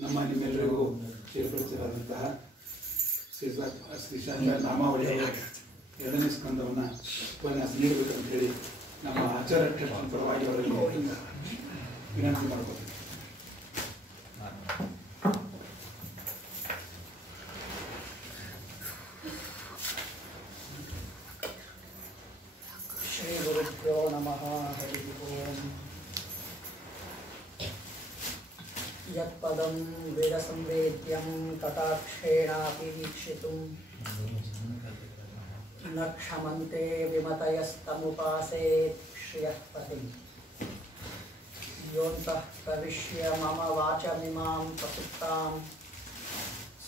ನಿಮ್ಮೆಲ್ಲರಿಗೂ ಚಿರಪರಿಚಿತರಾದಂತಹ ಶ್ರೀ ಶಾಂತ ನಾಮಾವಳಿಯ 2ನೇ ಸ್ಕಂದವನ್ನು ಉಪನ್ಯಾಸ ನೀಡಬೇಕಂತ ಹೇಳಿ ನಮ್ಮ ಆಚಾರ್ಯ ಟ್ರಸ್ಟ್ ಪರವಾಗಿ ಅವರಲ್ಲಿ ವಿನಂತಿ ಮಾಡ್ಬೋದು. ಶ್ರೀ ಗುರುಭ್ಯೋ ನಮಃ. ಹರಿ ಓಂ. ಯತ್ಪದಂ ವೇದ ಸಂವೇದ್ಯಂ ಕಟಾಕ್ಷೇಣಾಪಿ ವೀಕ್ಷಿತುಂ ನ ಕ್ಷಮಂತೆ ವಿಮತಯಸ್ತಮುಪಾಸೇತ್ ಶ್ರಿಯಃ ಪತಿಂ. ಯೋಂತಃ ಪ್ರವಿಶ್ಯ ಮಮ ವಾಚಮಿಮಾಂ ಪ್ರಸುಪ್ತಾಂ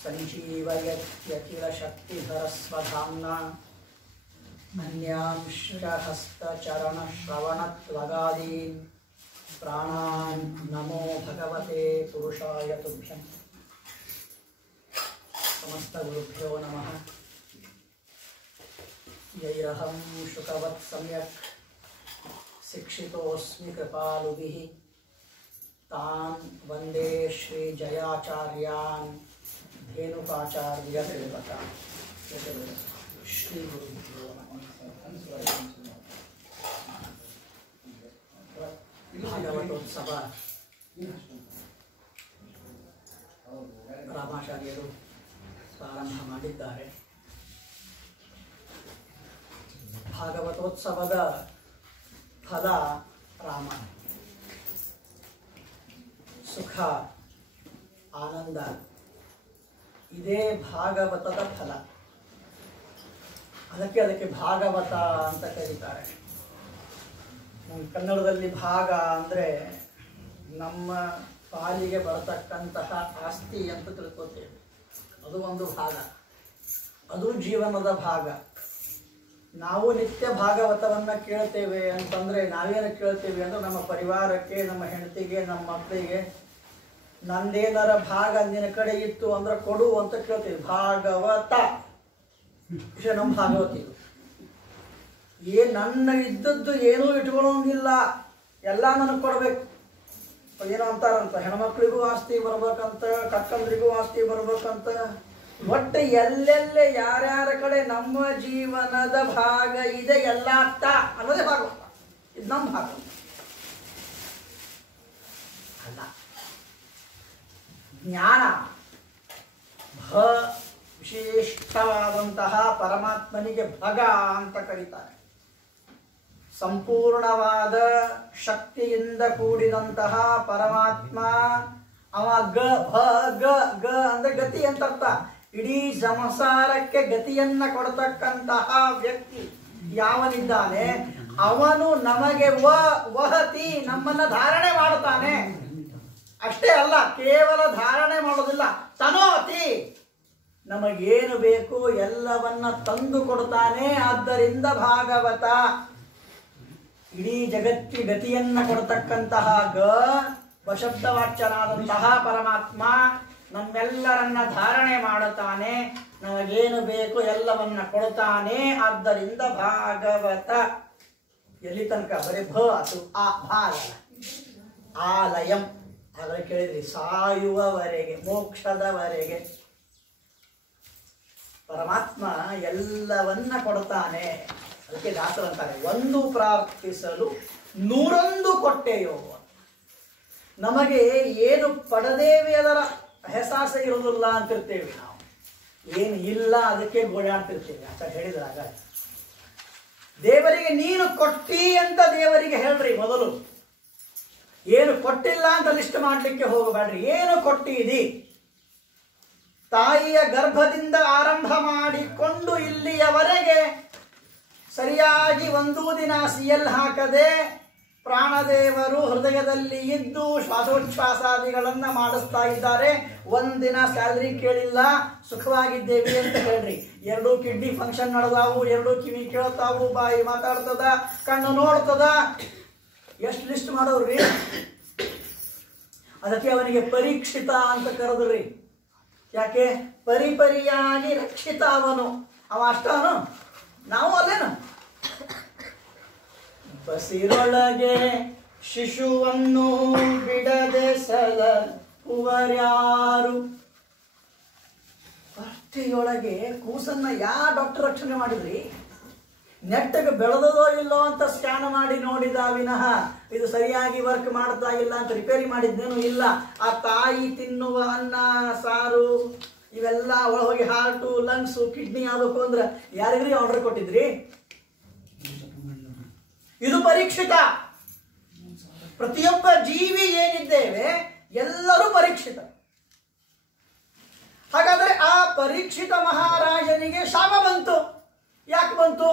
ಸಂಜೀವಯತ್ಯಖಿಲಶಕ್ತಿಧರಸ್ವಧಾಮ್ನಾ ಅನ್ಯಾಂಶ್ಚ ಹಸ್ತಚರಣಶ್ರವಣತ್ವಗಾದೀನ್ ಪ್ರಾಣಾನ್ ನಮೋ ಭಗವತೆ ಪುರುಷಾಯ ತುಭ್ಯಂ. ಸಮಸ್ತ ಗುರುಭ್ಯೋ ನಮಃ. ಯೈರಹಂ ಶುಕವತ್ ಸಮ್ಯಕ್ ಶಿಕ್ಷಿತೋಸ್ಮಿ ಕೃಪಾಲುಭಿಃ ತಾನ್ ವಂದೇ ಶ್ರೀ ಜಯಾಚಾರ್ಯಾನ್ ಧೇನುಕಾಚಾರ್ಯ ದೇವತಾನ್. ಶ್ರೀ ಗುರುಭ್ಯೋ ನಮಃ. ಭಾಗವತೋತ್ಸವ ರಾಮಾಚಾರ್ಯರು ಪ್ರಾರಂಭ ಮಾಡಿದ್ದಾರೆ. ಭಾಗವತೋತ್ಸವದ ಫಲ ರಾಮ, ಸುಖ, ಆನಂದ. ಇದೇ ಭಾಗವತದ ಫಲ. ಅದಕ್ಕೆ ಭಾಗವತ ಅಂತ ಕರೀತಾರೆ. ಕನ್ನಡದಲ್ಲಿ ಭಾಗ ಅಂದರೆ ನಮ್ಮ ಪಾಲಿಗೆ ಬರತಕ್ಕಂತಹ ಆಸ್ತಿ ಅಂತ ತಿಳ್ಕೊತೇವೆ. ಅದು ಒಂದು ಭಾಗ, ಅದು ಜೀವನದ ಭಾಗ. ನಾವು ನಿತ್ಯ ಭಾಗವತವನ್ನು ಕೇಳ್ತೇವೆ ಅಂತಂದರೆ ನಾವೇನು ಕೇಳ್ತೇವೆ ಅಂದರೆ ನಮ್ಮ ಪರಿವಾರಕ್ಕೆ, ನಮ್ಮ ಹೆಂಡತಿಗೆ, ನಮ್ಮ ಮಕ್ಕಳಿಗೆ ನಂದೇನರ ಭಾಗ ನಿನ್ನ ಕಡೆ ಇತ್ತು ಅಂದ್ರೆ ಕೊಡು ಅಂತ ಕೇಳ್ತೇವೆ. ಭಾಗವತ ವಿಷಯ ನಮ್ಮ ಭಾಗವತಿಗಳು. ನನ್ನ ಇದ್ದದ್ದು ಏನೂ ಇಟ್ಕೊಳ್ಳೋಂಗಿಲ್ಲ, ಎಲ್ಲ ನನಗೆ ಕೊಡಬೇಕು. ಏನೋ ಅಂತಾರಂತ, ಹೆಣ್ಮಕ್ಳಿಗೂ ಆಸ್ತಿ ಬರ್ಬೇಕಂತ, ಕಕ್ಕಂದ್ರಿಗೂ ಆಸ್ತಿ ಬರ್ಬೇಕಂತ. ಒಟ್ಟು ಎಲ್ಲೆಲ್ಲೇ ಯಾರ್ಯಾರ ಕಡೆ ನಮ್ಮ ಜೀವನದ ಭಾಗ ಇದೆ ಎಲ್ಲ ಅನ್ನೋದೇ ಭಾಗವತ. ಇದು ನಮ್ಮ ಭಾಗವತ ಅಲ್ಲ. ಜ್ಞಾನ ವಿಶಿಷ್ಟವಾದಂತಹ ಪರಮಾತ್ಮನಿಗೆ ಭಗ ಅಂತ ಕರೀತಾರೆ. ಸಂಪೂರ್ಣವಾದ ಶಕ್ತಿಯಿಂದ ಕೂಡಿದಂತಹ ಪರಮಾತ್ಮ ಅವ. ಗ ಭ ಗ ಗ ಅಂದ್ರೆ ಗತಿ ಅಂತ ಅರ್ಥ. ಇಡೀ ಸಂಸಾರಕ್ಕೆ ಗತಿಯನ್ನ ಕೊಡತಕ್ಕಂತಹ ವ್ಯಕ್ತಿ ಯಾವನಿದ್ದಾನೆ ಅವನು ನಮಗೆ ವಹತಿ, ನಮ್ಮನ್ನ ಧಾರಣೆ ಮಾಡುತ್ತಾನೆ. ಅಷ್ಟೇ ಅಲ್ಲ, ಕೇವಲ ಧಾರಣೆ ಮಾಡೋದಿಲ್ಲ, ತನೋತಿ, ನಮಗೇನು ಬೇಕು ಎಲ್ಲವನ್ನ ತಂದು ಕೊಡ್ತಾನೆ. ಆದ್ದರಿಂದ ಭಾಗವತ ಇಡೀ ಜಗತ್ತಿಗೆ ಗತಿಯನ್ನ ಕೊಡತಕ್ಕಂತಹ ಶಬ್ದವಾಚ್ಯನಾದಂತಹ ಪರಮಾತ್ಮ ನಮ್ಮೆಲ್ಲರನ್ನ ಧಾರಣೆ ಮಾಡುತ್ತಾನೆ. ನಮಗೇನು ಬೇಕು ಎಲ್ಲವನ್ನ ಕೊಡ್ತಾನೆ. ಆದ್ದರಿಂದ ಭಾಗವತ. ಎಲ್ಲಿ ತನಕ? ಬರೀ ಭ ಅದು ಆ ಭಾಗ. ಆಲಯಂ ಆದರೆ ಕೇಳಿದ್ರಿ, ಸಾಯುವವರೆಗೆ, ಮೋಕ್ಷದವರೆಗೆ ಪರಮಾತ್ಮ ಎಲ್ಲವನ್ನ ಕೊಡ್ತಾನೆ. ಅದಕ್ಕೆ ದಾಸರಂತಾರೆ, ಒಂದು ಪ್ರಾರ್ಥಿಸಲು 100 ಕೊಟ್ಟೆಯೋ. ನಮಗೆ ಏನು ಪಡೆದೇವೆ ಅದರ ಅಹಸಾಸ ಇರೋದಿಲ್ಲ ಅಂತಿರ್ತೇವೆ. ನಾವು ಏನು ಇಲ್ಲ ಅದಕ್ಕೆ ಗೋಳಾಡ್ತಿರ್ತೇವೆ. ಅಂತ ಹೇಳಿದ್ರಾಗ ದೇವರಿಗೆ ನೀನು ಕೊಟ್ಟಿ ಅಂತ ದೇವರಿಗೆ ಹೇಳ್ರಿ ಮೊದಲು. ಏನು ಕೊಟ್ಟಿಲ್ಲ ಅಂತ ಲಿಸ್ಟ್ ಮಾಡಲಿಕ್ಕೆ ಹೋಗಬೇಡ್ರಿ. ಏನು ಕೊಟ್ಟಿದಿ? ತಾಯಿಯ ಗರ್ಭದಿಂದ ಆರಂಭ ಮಾಡಿಕೊಂಡು ಇಲ್ಲಿಯವರೆಗೆ ಸರಿಯಾಗಿ ಒಂದೂ ದಿನ ಸಿಎಲ್ ಹಾಕದೆ ಪ್ರಾಣದೇವರು ಹೃದಯದಲ್ಲಿ ಇದ್ದು ಶ್ವಾಸೋಚ್ಛ್ವಾಸಾದಿಗಳನ್ನ ಮಾಡಿಸ್ತಾ ಇದ್ದಾರೆ. ಒಂದಿನ ಸ್ಯಾಲರಿ ಕೇಳಿಲ್ಲ, ಸುಖವಾಗಿದ್ದೇವೆ ಅಂತ ಹೇಳ್ರಿ. 2 ಕಿಡ್ನಿ ಫಂಕ್ಷನ್ ನಡೆದಾವು, 2 ಕಿವಿ ಕೇಳ್ತಾವು, ಬಾಯಿ ಮಾತಾಡ್ತದ, ಕಣ್ಣು ನೋಡ್ತದ. ಎಷ್ಟು ಲಿಸ್ಟ್ ಮಾಡೋರ್ರಿ? ಅದಕ್ಕೆ ಅವನಿಗೆ ಪರೀಕ್ಷಿತ ಅಂತ ಕರೆದ್ರಿ. ಯಾಕೆ? ಪರಿಪರಿಯಾಗಿ ರಕ್ಷಿತ ಅವನು. ಅವ ಅಷ್ಟವನು, ನಾವು ಅಲ್ಲೇನು? ಬಸಿರೊಳಗೆ ಶಿಶುವನ್ನು ಬಿಡದೆ ಸಲ ಸಾಕುವರ್ಯಾರು. ಹೊಟ್ಟೆಯೊಳಗೆ ಕೂಸನ್ನ ಯಾವ ಡಾಕ್ಟರ್ ರಕ್ಷಣೆ ಮಾಡಿದ್ರಿ? ನೆಟ್ಟಗೆ ಬೆಳೆದದೋ ಇಲ್ಲೋ ಅಂತ ಸ್ಕ್ಯಾನ್ ಮಾಡಿ ನೋಡಿದ ವಿನಃ ಇದು ಸರಿಯಾಗಿ ವರ್ಕ್ ಮಾಡ್ತಾ ಇಲ್ಲ ಅಂತ ರಿಪೇರಿ ಮಾಡಿದ್ನೇನು ಇಲ್ಲ. ಆ ತಾಯಿ ತಿನ್ನುವ ಅನ್ನ ಸಾರು ಇವೆಲ್ಲ ಒಳಗೋಗಿ ಹಾರ್ಟು ಲಂಗ್ಸು ಕಿಡ್ನಿ ಆಗಬೇಕು ಅಂದ್ರೆ ಯಾರಿಗ್ರಿ ಆರ್ಡರ್ ಕೊಟ್ಟಿದ್ರಿ? ಇದು ಪರೀಕ್ಷಿತ. ಪ್ರತಿಯೊಬ್ಬ ಜೀವಿ ಏನಿದ್ದೇವೆ ಎಲ್ಲರೂ ಪರೀಕ್ಷಿತ. ಹಾಗಾದ್ರೆ ಆ ಪರೀಕ್ಷಿತ ಮಹಾರಾಜನಿಗೆ ಶಾಪ ಬಂತು. ಯಾಕೆ ಬಂತು?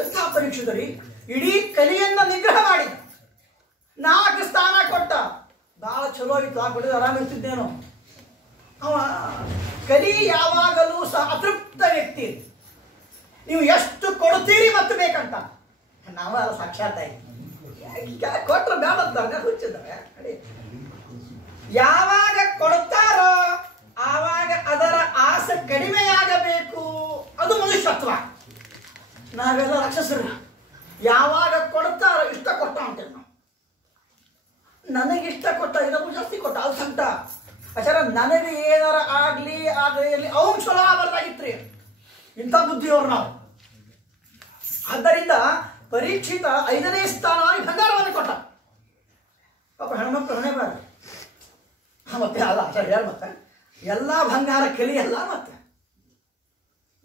ಎಂಥ ಪರೀಕ್ಷಿತ ರೀ! ಇಡೀ ಕಲಿಯನ್ನ ನಿಗ್ರಹ ಮಾಡಿದ, 4 ಸ್ಥಾನ ಕೊಟ್ಟ, ಬಹಳ ಚಲೋ ಇತ್ತು. ಕೊಟ್ಟಿದ್ದು ಆರಾಮಿರ್ತಿದ್ದೇನೋ. ಅವ ಕಲಿ ಯಾವಾಗಲೂ ಸಹ ಅತೃಪ್ತ ವ್ಯಕ್ತಿ. ನೀವು ಎಷ್ಟು ಕೊಡ್ತೀರಿ ಮತ್ತು ಬೇಕಂತ. ನಾವ ಸಾಕ್ಷಾತ್ ಕೊಟ್ರೆ ಬೇಡ ಹುಚ್ಚಿದ್ದಾರೆ. ಯಾವಾಗ ಕೊಡ್ತಾರೋ ಆವಾಗ ಅದರ ಆಸೆ ಕಡಿಮೆಯಾಗಬೇಕು. ಅದು ಮನುಷ್ಯತ್ವ. ನಾವೆಲ್ಲ ರಾಕ್ಷಸರು. ಯಾವಾಗ ಕೊಡ್ತಾರೋ ಇಷ್ಟ ಕೊಟ್ಟ ಅಂತೇವೆ ನಾವು. ನನಗಿಷ್ಟ ಕೊಟ್ಟ, ಇದಕ್ಕೂ ಜಾಸ್ತಿ ಕೊಟ್ಟ, ಅದು ಸಂತ ಆಚಾರ. ನನಗೆ ಏನಾರ ಆಗ್ಲಿ ಆಗಲಿ ಅವನು ಚಲೋ ಆಗಬಾರ್ದಾಗಿತ್ರಿ. ಇಂಥ ಬುದ್ಧಿಯವ್ರು ನಾವು. ಆದ್ದರಿಂದ ಪರೀಕ್ಷಿತ 5ನೇ ಸ್ಥಾನವಾಗಿ ಬಂಗಾರವನ್ನು ಕೊಟ್ಟ. ಪಾಪ ಹೆಣ್ಮಕ್ಳು ಹಣೆ ಬಾರ. ಮತ್ತೆ ಅಲ್ಲ ಆಚಾರ್ಯ ಯಾರು ಮತ್ತೆ ಎಲ್ಲ ಬಂಗಾರ ಕಲಿಯಲ್ಲ. ಮತ್ತೆ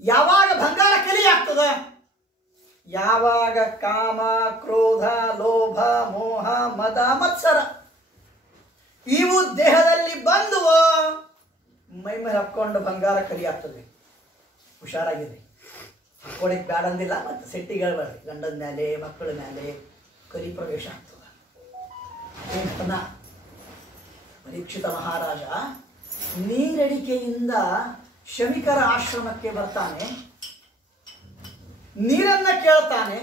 ಯಾವಾಗ ಬಂಗಾರ ಕಲಿ ಆಗ್ತದ? ಯಾವಾಗ ಕಾಮ, ಕ್ರೋಧ, ಲೋಭ, ಮೋಹ, ಮದ, ಮತ್ಸರ ಇವು ದೇಹದಲ್ಲಿ ಬಂದುವೋ ಮೈ ಮೇಲೆ ಹಾಕೊಂಡು ಬಂಗಾರ ಕಲಿ ಆಗ್ತದೆ. ಹುಷಾರಾಗಿದೆ. ಹಾಕೊಳ್ಳಿಕ್ ಬ್ಯಾಡ ಅಂದಿಲ್ಲ. ಮತ್ತೆ ಸೆಟ್ಟಿಗಳು ಬರ್ರಿ, ಗಂಡನ ಮೇಲೆ ಮಕ್ಕಳ ಮೇಲೆ ಕಲಿ ಪ್ರವೇಶ ಆಗ್ತದ. ಏನ ಪರೀಕ್ಷಿತ ಮಹಾರಾಜ ನೀರಡಿಕೆಯಿಂದ ಶಮಿಕರ ಆಶ್ರಮಕ್ಕೆ ಬರ್ತಾನೆ. ನೀರನ್ನ ಕೇಳ್ತಾನೆ.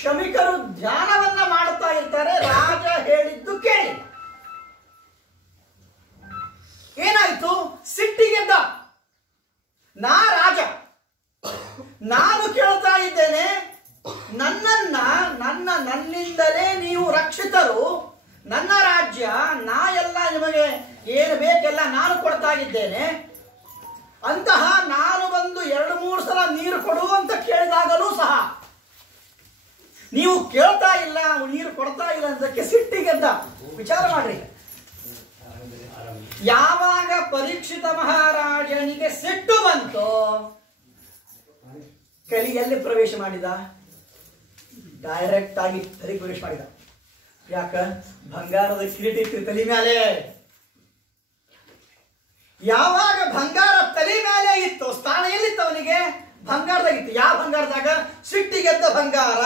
ಶಮಿಕರು ಧ್ಯಾನವನ್ನ ಮಾಡುತ್ತಾ ಇರ್ತಾರೆ. ರಾಜ ಹೇಳಿದ್ದು ಕೇಳಿ ಏನಾಯ್ತು? ಸಿಟ್ಟಿಗೆದ್ದ. ನಾ ರಾಜ, ನಾನು ಕೇಳ್ತಾ ಇದ್ದೇನೆ, ನನ್ನಿಂದಲೇ ನೀವು ರಕ್ಷಿತರು, ನನ್ನ ರಾಜ್ಯ, ನಾ ಎಲ್ಲ ನಿಮಗೆ ಏನು ಬೇಕೆಲ್ಲ ನಾನು ಕೊಡ್ತಾ ಇದ್ದೇನೆ. ಅಂತಹ ನಾನು ಬಂದು 2-3 ಸಲ ನೀರು ಕೊಡು ಅಂತ ಕೇಳಿದಾಗಲೂ ಸಹ ನೀವು ಕೇಳ್ತಾ ಇಲ್ಲ, ನೀರು ಕೊಡ್ತಾ ಇಲ್ಲ ಅಂತಕ್ಕೆ ಸಿಟ್ಟಿಗೆದ್ದ. ವಿಚಾರ ಮಾಡ್ರಿ. ಯಾವಾಗ ಪರೀಕ್ಷಿತ ಮಹಾರಾಜನಿಗೆ ಸಿಟ್ಟು ಬಂತೋ ಕಲಿಯಲ್ಲಿ ಪ್ರವೇಶ ಮಾಡಿದ. ಡೈರೆಕ್ಟ್ ಆಗಿ ತಲೆ ಪ್ರವೇಶ ಮಾಡಿದ. ಯಾಕ? ಬಂಗಾರದ ಕಿರೀಟ ಇತ್ತು ತಲೆ ಮೇಲೆ. ಯಾವಾಗ ಬಂಗಾರ ತಲೆ ಮೇಲೆ ಇತ್ತು, ಸ್ಥಾನ ಎಲ್ಲಿತ್ತು ಅವನಿಗೆ? ಬಂಗಾರದಾಗಿತ್ತು. ಯಾವ ಬಂಗಾರದಾಗ? ಸಿಟ್ಟಿಗೆದ್ದ ಬಂಗಾರ,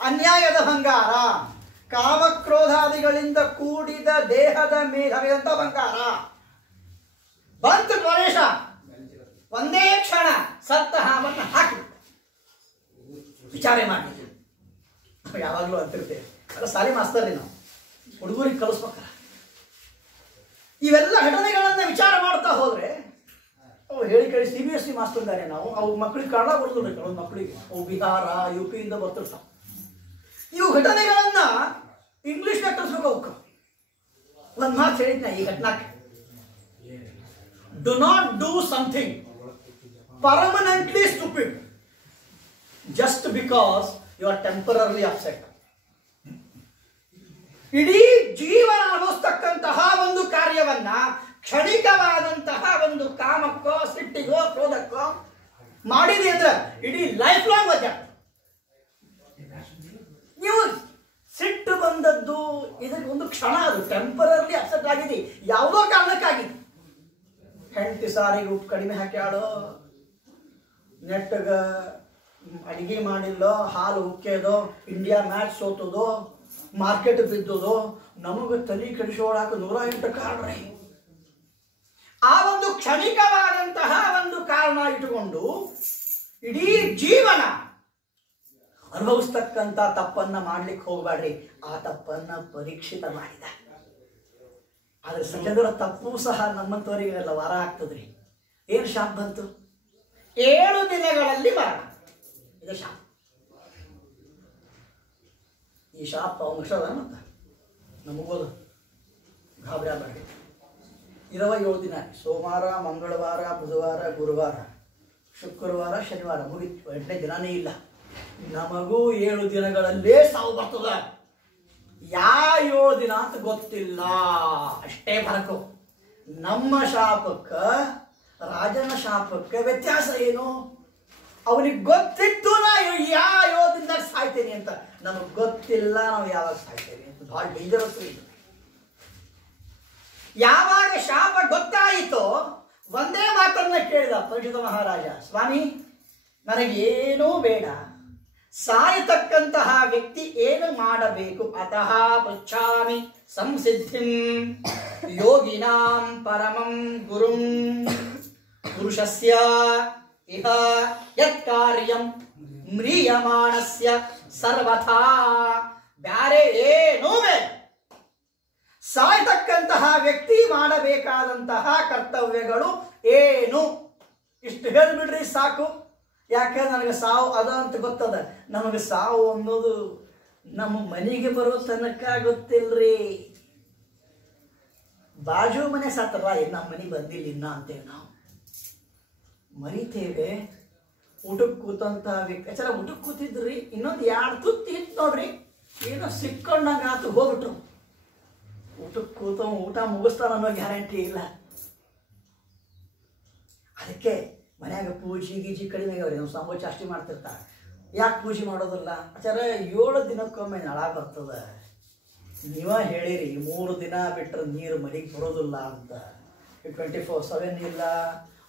ಅನ್ಯಾಯದ ಬಂಗಾರ, ಕಾಮಕ್ರೋಧಾದಿಗಳಿಂದ ಕೂಡಿದ ದೇಹದ ಮೇಲಂತ ಬಂಗಾರ. ಬಂತು ಪ್ರವೇಶ. ಒಂದೇ ಕ್ಷಣ ಸತ್ತ ಹಾವನ್ನು ಹಾಕಿ ವಿಚಾರ ಮಾಡಿ. ಯಾವಾಗಲೂ ಅಂತಿರ್ತೇವೆ, ಅಲ್ಲ ಸಾಲಿ ಮಾಸ್ತರ್ರಿ ನಾವು, ಹುಡುಗರಿಗೆ ಕಲಿಸ್ಬೇಕ. ಇವೆಲ್ಲ ಘಟನೆಗಳನ್ನ ವಿಚಾರ ಮಾಡ್ತಾ ಹೋದ್ರೆ ಅವು ಹೇಳಿ ಕೇಳಿ CBSE ಮಾಸ್ತರ್ದಾರೆ ನಾವು. ಅವು ಮಕ್ಕಳಿಗೆ ಕನ್ನಡ ಬರೋದಿಲ್ಲ. ಕೆಲವೊಂದು ಮಕ್ಕಳಿಗೆ ಅವು ಬಿಹಾರ UP ಇಂದ ಬರ್ತಿರ್ತಾವ. ಇವು ಘಟನೆಗಳನ್ನ ಇಂಗ್ಲಿಷ್ ಕಲಿಸ್ಬೇಕು. ಅವಕ್ಕೆ ಒಂದು ಮಾತು ಹೇಳಿದ್ನ ಈ ಘಟನಾಕ್ಕೆ. Do not do something permanently stupid just because you are temporarily upset. ಇಡೀ ಜೀವನ ಅನುಭವಿಸ್ತಕ್ಕಂತಹ ಒಂದು ಕಾರ್ಯವನ್ನ ಕ್ಷಣಿಕವಾದಂತಹ ಒಂದು ಕಾಮಕ್ಕೋ ಸಿಟ್ಟಿಗೋ ಕ್ರೋಧಕ್ಕೋ ಮಾಡಿದೆ ಅಂದ್ರೆ ಇಡೀ ಲೈಫ್ ಲಾಂಗ್ ವಜಾ. ನೀವು ಸಿಟ್ಟು ಬಂದದ್ದು ಇದಕ್ಕೆ ಒಂದು ಕ್ಷಣ, ಅದು ಟೆಂಪರರ್ಲಿ ಅಪ್ಸೆಟ್ ಆಗಿದೆ, ಯಾವುದೋ ಕಾರಣಕ್ಕಾಗಿ. ಹೆಂಡತಿ ಸಾರಿಗೆ ಉಪ್ಪು ಕಡಿಮೆ ಹಾಕ್ಯಾಡೋ, ನೆಟ್ಟಗ ಅಡಿಗೆ ಮಾಡಿಲ್ಲೋ, ಹಾಲು ಉಕ್ಕೇದೋ, ಇಂಡಿಯಾ ಮ್ಯಾಚ್ ಸೋತದೋ, ಮಾರ್ಕೆಟ್ ಬಿದ್ದದೋ, ನಮಗೆ ತಲೆ ಕೆಡಿಸೋಳಾಕ 108 ಕಾರಣ. ಆ ಒಂದು ಕ್ಷಣಿಕವಾದಂತಹ ಒಂದು ಕಾರಣ ಇಟ್ಟುಕೊಂಡು ಇಡೀ ಜೀವನ ಅನುಭವಿಸ್ತಕ್ಕಂಥ ತಪ್ಪನ್ನ ಮಾಡ್ಲಿಕ್ಕೆ ಹೋಗ್ಬೇಡ್ರಿ. ಆ ತಪ್ಪನ್ನ ಪರೀಕ್ಷಿತ ಮಾಡಿದ. ಆದ್ರೆ ಸಜ್ಜನರ ತಪ್ಪು ಸಹ ನಮ್ಮಂತವರಿಗೆಲ್ಲ ವಾರ ಆಗ್ತದ್ರಿ. ಏನ್ ಶಾಪ ಬಂತು? 7 ದಿನಗಳಲ್ಲಿ ಮರಣ. ಇದು ಶಾಪ. ಈ ಶಾಪ ಅವನಿಗೆ ಮತ್ತ ನಮಗೋದು ಗಾಬರಿ ಆಗಬೇಡಿ. 27 ದಿನ, ಸೋಮವಾರ, ಮಂಗಳವಾರ, ಬುಧವಾರ, ಗುರುವಾರ, ಶುಕ್ರವಾರ, ಶನಿವಾರ ಮುಗಿತು. 8ನೇ ದಿನನೇ ಇಲ್ಲ. ನಮಗೂ 7 ದಿನಗಳಲ್ಲೇ ಸಾವು ಬರ್ತದ. ಯಾವ 7 ದಿನ ಅಂತ ಗೊತ್ತಿಲ್ಲ, ಅಷ್ಟೇ ಫರಕು. ನಮ್ಮ ಶಾಪಕ್ಕ ರಾಜನ ಶಾಪಕ್ಕೆ ವ್ಯತ್ಯಾಸ ಏನು? ಅವನಿಗೆ ಗೊತ್ತಿತ್ತು ನಾ ಯಾವ 7 ದಿನದಾಗ ಸಾಯ್ತೇನೆ ಅಂತ, ನಮಗೆ ಗೊತ್ತಿಲ್ಲ ನಾವು ಯಾವಾಗ ಸಾಯ್ತೇವೆ ಅಂತ. ಬಹಳ ಡೇಂಜರಸ್ ಇದು. ಯಾವಾಗ ಶಾಪ ಗೊತ್ತಾಯಿತೋ ಒಂದೇ ಮಾತನ್ನ ಕೇಳಿದ ಪರೀಕ್ಷಿತ ಮಹಾರಾಜ, ಸ್ವಾಮಿ ನನಗೇನೂ ಬೇಡ, ಸಾಯತಕ್ಕಂತಹ ವ್ಯಕ್ತಿ ಏನು ಮಾಡಬೇಕು? ಅತಃ ಪೃಚ್ಛಾಮಿ ಸಂಸಿದ್ಧಿಂ ಯೋಗಿನಾಂ ಪರಮಂ ಗುರುಂ ಪುರುಷಸ್ಯ ಇಹ ಯತ್ ಕಾರ್ಯಂ ಮ್ರಿಯಮಾಣಸ್ಯ ಸರ್ವಥಾ. ಬ್ಯಾರೆ ಏನೂ ಬೇಡ, ಸಾಯ್ತಕ್ಕಂತಹ ವ್ಯಕ್ತಿ ಮಾಡಬೇಕಾದಂತಹ ಕರ್ತವ್ಯಗಳು ಏನು? ಇಷ್ಟು ಹೇಳ್ಬಿಡ್ರಿ ಸಾಕು. ಯಾಕೆ ನನಗೆ ಸಾವು ಅದ ಅಂತ ಗೊತ್ತದ. ನಮಗೆ ಸಾವು ಅನ್ನೋದು ನಮ್ಮ ಮನೆಗೆ ಬರೋ ತನಕ ಗೊತ್ತಿಲ್ರಿ. ಬಾಜು ಮನೆ ಸತ್ತಲ್ಲ, ನಮ್ಮ ಮನೆಗೆ ಬಂದಿಲ್ಲ ಇನ್ನ ಅಂತೇವೆ ನಾವು. ಮರಿತೇವೆ. ಊಟಕ್ಕೆ ಕೂತಂತ ವ್ಯಕ್ತಿ ಚಲ ಊಟಕ್ಕೆ ಕೂತಿದ್ರಿ, ಇನ್ನೊಂದು 2 ತುತ್ತಿ ಇತ್ತು ನೋಡ್ರಿ, ಏನೋ ಸಿಕ್ಕೊಂಡಂಗ ಆತು, ಹೋಗ್ಬಿಟ್ರು. ಊಟಕ್ಕೆ ಕೂತ ಊಟ ಮುಗಿಸ್ತಾನ ಅನ್ನೋ ಗ್ಯಾರಂಟಿ ಇಲ್ಲ. ಅದಕ್ಕೆ ಮನ್ಯಾಗ ಪೂಜೆ ಗೀಜಿ ಕಡಿಮೆ ಆಗ್ಯಾವ್ರಿ. ನಾವು ಸಂಭವ ಚಾಷ್ಟಿ ಮಾಡ್ತಿರ್ತಾರೆ. ಯಾಕೆ ಪೂಜೆ ಮಾಡೋದಿಲ್ಲ? ಆಚಾರ 7 ದಿನಕ್ಕೊಮ್ಮೆ ನಳ ಬರ್ತದ. ನೀವ ಹೇಳಿರಿ 3 ದಿನ ಬಿಟ್ಟರೆ ನೀರು ಮನೆಗೆ ಬರೋದಿಲ್ಲ ಅಂತ. 24/7 ಇಲ್ಲ.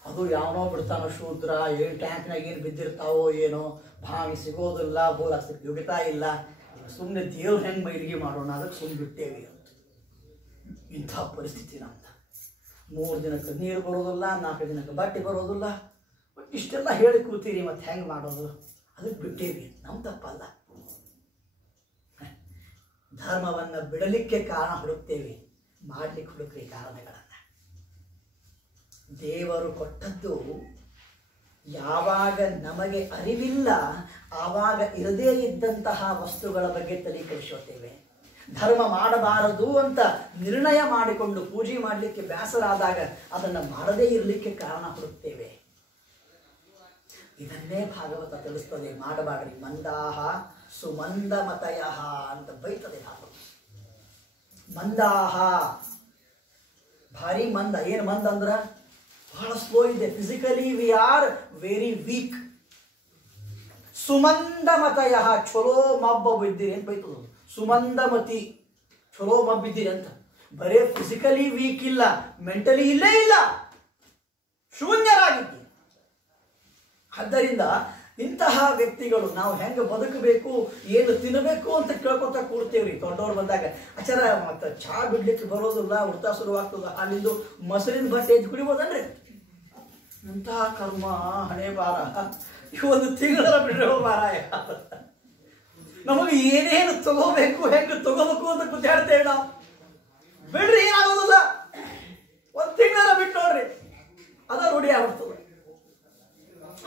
ಅದು ಯಾವನೋ ಬಿಡ್ತಾನೋ ಶೂದ್ರ, ಏನು ಟ್ಯಾಂಕ್ನಾಗ ಏನು ಬಿದ್ದಿರ್ತಾವೋ ಏನೋ, ಬಾವಿ ಸಿಗೋದಿಲ್ಲ, ಬೋರ್ ಹಾಕ್ಸಕ್ಕೆ ಯೋಗ್ಯತಾ ಇಲ್ಲ. ಸುಮ್ಮನೆ ದೇವ್ರು ಹೆಂಗೆ ಮೈಲಿಗೆ ಮಾಡೋಣ ಅದಕ್ಕೆ ಸುಮ್ಮನೆ ಬಿಟ್ಟೇವಿ ಅಂತ. ಇಂಥ ಪರಿಸ್ಥಿತಿ ನಮ್ದು. 3 ದಿನಕ್ಕೆ ನೀರು ಬರೋದಿಲ್ಲ, 4 ದಿನಕ್ಕೆ ಬಟ್ಟೆ ಬರೋದಿಲ್ಲ. ಬಟ್ ಇಷ್ಟೆಲ್ಲ ಹೇಳಿ ಕೂತೀರಿ, ಮತ್ತೆ ಹೆಂಗೆ ಮಾಡೋದು? ಅದಕ್ಕೆ ಬಿಟ್ಟೇವಿ. ನಮ್ಮ ತಪ್ಪಲ್ಲ. ಧರ್ಮವನ್ನು ಬಿಡಲಿಕ್ಕೆ ಕಾರಣ ಹುಡುಕ್ತೇವೆ, ಮಾಡಲಿಕ್ಕೆ ಹುಡುಕ್ರಿ ಕಾರಣಗಳನ್ನು. ದೇವರು ಕೊಟ್ಟದ್ದು ಯಾವಾಗ ನಮಗೆ ಅರಿವಿಲ್ಲ ಆವಾಗ ಇರದೇ ಇದ್ದಂತಹ ವಸ್ತುಗಳ ಬಗ್ಗೆ ತಲೆ ಕೆಡಿಸ್ಕೊತೇವೆ. ಧರ್ಮ ಮಾಡಬಾರದು ಅಂತ ನಿರ್ಣಯ ಮಾಡಿಕೊಂಡು ಪೂಜೆ ಮಾಡಲಿಕ್ಕೆ ಬೇಸರಾದಾಗ ಅದನ್ನು ಮಾಡದೇ ಇರಲಿಕ್ಕೆ ಕಾರಣ ಹುಡುಕ್ತೇವೆ. ಇದನ್ನೇ ಭಾಗವತ ತಿಳಿಸ್ತದೆ. ಮಾಡಬಾಡ್ರಿ ಮಂದಾಹ ಸುಮಂದಮತಯ ಅಂತ ಬೈತದೆ ಭಾಗವತ. ಮಂದಾಹ ಭಾರಿ ಮಂದ. ಏನು ಮಂದ ಅಂದ್ರ ಬಹಳ ಸ್ಲೋ ಇದೆ. Physically we are very weak. ಸುಮಂದಮತಯ ಚಲೋ ಮಬ್ಬ ಇದ್ದೀರಿ ಅಂತ ಬೈತದ. ಸುಮಂದಮತಿ ಚಲೋ ಮಬ್ಬಿದ್ದೀರಿ ಅಂತ. ಬರೇ ಫಿಸಿಕಲಿ ವೀಕ್ ಇಲ್ಲ, ಮೆಂಟಲಿ ಇಲ್ಲೇ ಇಲ್ಲ, ಶೂನ್ಯರಾಗಿದ್ದೀರಿ. ಆದ್ದರಿಂದ ಇಂತಹ ವ್ಯಕ್ತಿಗಳು ನಾವು ಹೆಂಗೆ ಬದುಕಬೇಕು, ಏನು ತಿನ್ನಬೇಕು ಅಂತ ಕೇಳ್ಕೊತಾ ಕೂಡ್ತೇವ್ರಿ. ದೊಡ್ಡವ್ರು ಬಂದಾಗ ಆಚಾರ ಮತ್ತೆ ಚಹಾ ಬಿಡ್ಲಿಕ್ಕೆ ಬರೋದಿಲ್ಲ, ಉಡ್ತಾ ಶುರುವಾಗ್ತದ, ಅಲ್ಲಿಂದು ಮೊಸರಿನ ಬಟ್ಟೆ ಎದ್ದು ಕುಡಿಬೋದನ್ರಿ. ಇಂತಹ ಕರ್ಮ ಹಣೆ ಬಾರ. ಈ 1 ತಿಂಗಳ ಬಿಡ್ರೋ ಮಾರಾಯ. ನಮಗೆ ಏನೇನು ತಗೋಬೇಕು, ಹೆಂಗೆ ತಗೋಬೇಕು ಅಂತ ಗುದ್ದಾಡ್ತೇವೆ ನಾವು. ಬಿಡ್ರಿ, ಏನಾಗೋದಿಲ್ಲ. 1 ತಿಂಗಳ ಬಿಟ್ಟು ನೋಡ್ರಿ, ಅದ ರೂಢಿ ಆಗ್ಬಿಡ್ತದೆ.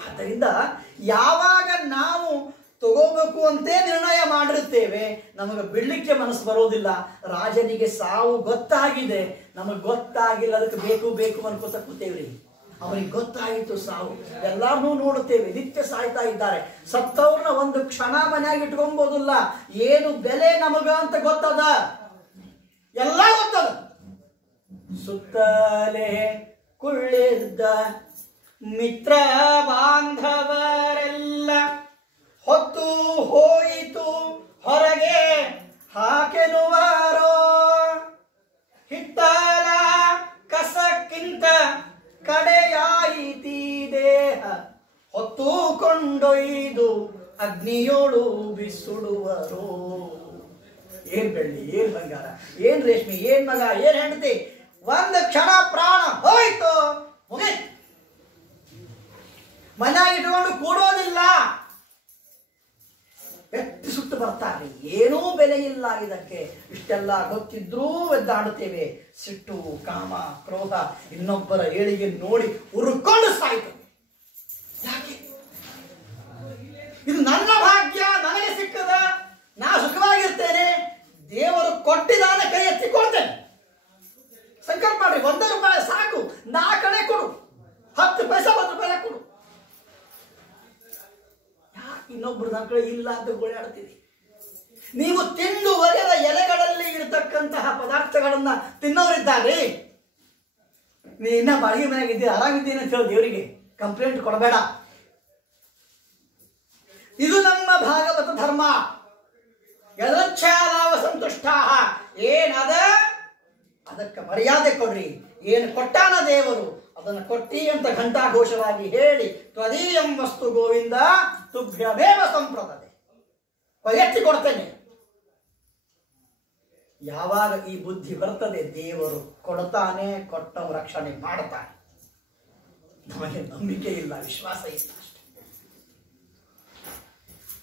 ಆದ್ದರಿಂದ ಯಾವಾಗ ನಾವು ತಗೋಬೇಕು ಅಂತೇ ನಿರ್ಣಯ ಮಾಡಿರುತ್ತೇವೆ, ನಮಗೆ ಬಿಡ್ಲಿಕ್ಕೆ ಮನಸ್ಸು ಬರೋದಿಲ್ಲ. ರಾಜನಿಗೆ ಸಾವು ಗೊತ್ತಾಗಿದೆ, ನಮಗೆ ಗೊತ್ತಾಗಿಲ್ಲ, ಅದಕ್ಕೆ ಬೇಕು ಬೇಕು ಅನ್ಕೋತ ಕೂತೇವ್ರಿ. ಅವನಿಗೆ ಗೊತ್ತಾಯಿತು ಸಾವು. ಎಲ್ಲಾರನ್ನೂ ನೋಡುತ್ತೇವೆ, ನಿತ್ಯ ಸಾಯ್ತಾ ಇದ್ದಾರೆ. ಸತ್ತವ್ರನ್ನ 1 ಕ್ಷಣ ಮನೆಯಾಗಿ ಇಟ್ಕೊಂಬೋದಿಲ್ಲ. ಏನು ಬೆಲೆ ನಮಗ ಅಂತ ಗೊತ್ತದ, ಎಲ್ಲ ಗೊತ್ತದ. ಸುತ್ತಲೇ ಕುಳ್ಳಿದ್ದ ಮಿತ್ರ ಬಾಂಧವರೆಲ್ಲ ಹೊತ್ತು ಹೋಯಿತು ಹೊರಗೆ ಹಾಕೆನುವಾರೋ. ಹಿತ್ತಲ ಕಸಕ್ಕಿಂತ ಕಡೆಯಾಯಿತೀ ದೇಹ ಹೊತ್ತು ಕೊಂಡೊಯ್ದು ಅಗ್ನಿಯೋಳು ಬಿಸುಡುವರು. ಏನ್ ಬೆಳ್ಳಿ, ಏನ್ ಬಂಗಾರ, ಏನ್ ರೇಷ್ಮೆ, ಏನ್ ಮಗ, ಏನ್ ಹೆಂಡತಿ, 1 ಕ್ಷಣ ಪ್ರಾಣ ಹೋಯ್ತು, ಮುಗೀತು. ಮನೆಯಾಗಿ ಇಟ್ಕೊಂಡು ಕೂಡೋದಿಲ್ಲ. ವ್ಯಕ್ತಿ ಸುಟ್ಟು ಬರ್ತಾರೆ. ಏನೂ ಬೆಲೆ ಇಲ್ಲ ಇದಕ್ಕೆ. ಇಷ್ಟೆಲ್ಲ ಗೊತ್ತಿದ್ರೂ ಎದ್ದಾಡುತ್ತೇವೆ. ಸಿಟ್ಟು, ಕಾಮ, ಕ್ರೋಧ, ಇನ್ನೊಬ್ಬರ ಏಳಿಗೆ ನೋಡಿ ಉರ್ಕೊಂಡು ಸಾಯ್ತು. ಯಾಕೆ? ಇದು ನನ್ನ ಭಾಗ್ಯ, ನನಗೆ ಸಿಕ್ಕದ, ನಾ ಸುಖವಾಗಿರ್ತೇನೆ, ದೇವರು ಕೊಟ್ಟಿದ್ದಾನೆ, ಕೈ ಎತ್ತಿಕೊಳ್ತೇನೆ. ಸಂಕಲ್ಪ ಮಾಡ್ರಿ, 1 ರೂಪಾಯಿ ಸಾಕು, 4 ಕೊಡು, 10 ಪೈಸೆ 1 ರೂಪಾಯಿ ಕೊಡು. ಯಾಕೆ ಇನ್ನೊಬ್ರು ಮಕ್ಕಳು ಇಲ್ಲ ಅಂತ ಗೋಳಾಡ್ತೀರಿ? ನೀವು ತಿಂದು ಒಗೆದ ಎಲೆಗಳಲ್ಲಿ ಇರತಕ್ಕಂತಹ ಪದಾರ್ಥಗಳನ್ನ ತಿನ್ನೋರಿದ್ದಾರೆ. ನೀ ಇನ್ನ ಬಾಡಿಗೆ ಮನೆಯಾಗ ಇದ್ದೀರಿ, ಆರಾಮಿದ್ದೀನಿ ಅಂತ ಹೇಳಿ ದೇವರಿಗೆ ಕಂಪ್ಲೇಂಟ್ ಕೊಡಬೇಡ. ಇದು ನಮ್ಮ ಭಾಗವತ ಧರ್ಮ. ಯದಚ್ಛಾಲಾವ ಸಂತುಷ್ಟ, ಏನದ ಅದಕ್ಕೆ ಮರ್ಯಾದೆ ಕೊಡ್ರಿ. ಏನು ಕೊಟ್ಟಾನ ದೇವರು ಅದನ್ನು ಕೊಟ್ಟಿ ಅಂತ ಘಂಟಾಘೋಷವಾಗಿ ಹೇಳಿ, ತ್ವದೀಯಂ ವಸ್ತು ಗೋವಿಂದ ತುಭ್ಯಮೇವ ಸಂಪ್ರದತೆ, ಎತ್ತಿ ಕೊಡ್ತೇನೆ. ಯಾವಾಗ ಈ ಬುದ್ಧಿ ಬರ್ತದೆ, ದೇವರು ಕೊಡ್ತಾನೆ, ಕೊಟ್ಟವ ರಕ್ಷಣೆ ಮಾಡ್ತಾನೆ. ನಮಗೆ ನಂಬಿಕೆ ಇಲ್ಲ, ವಿಶ್ವಾಸ ಇಲ್ಲ ಅಷ್ಟೇ.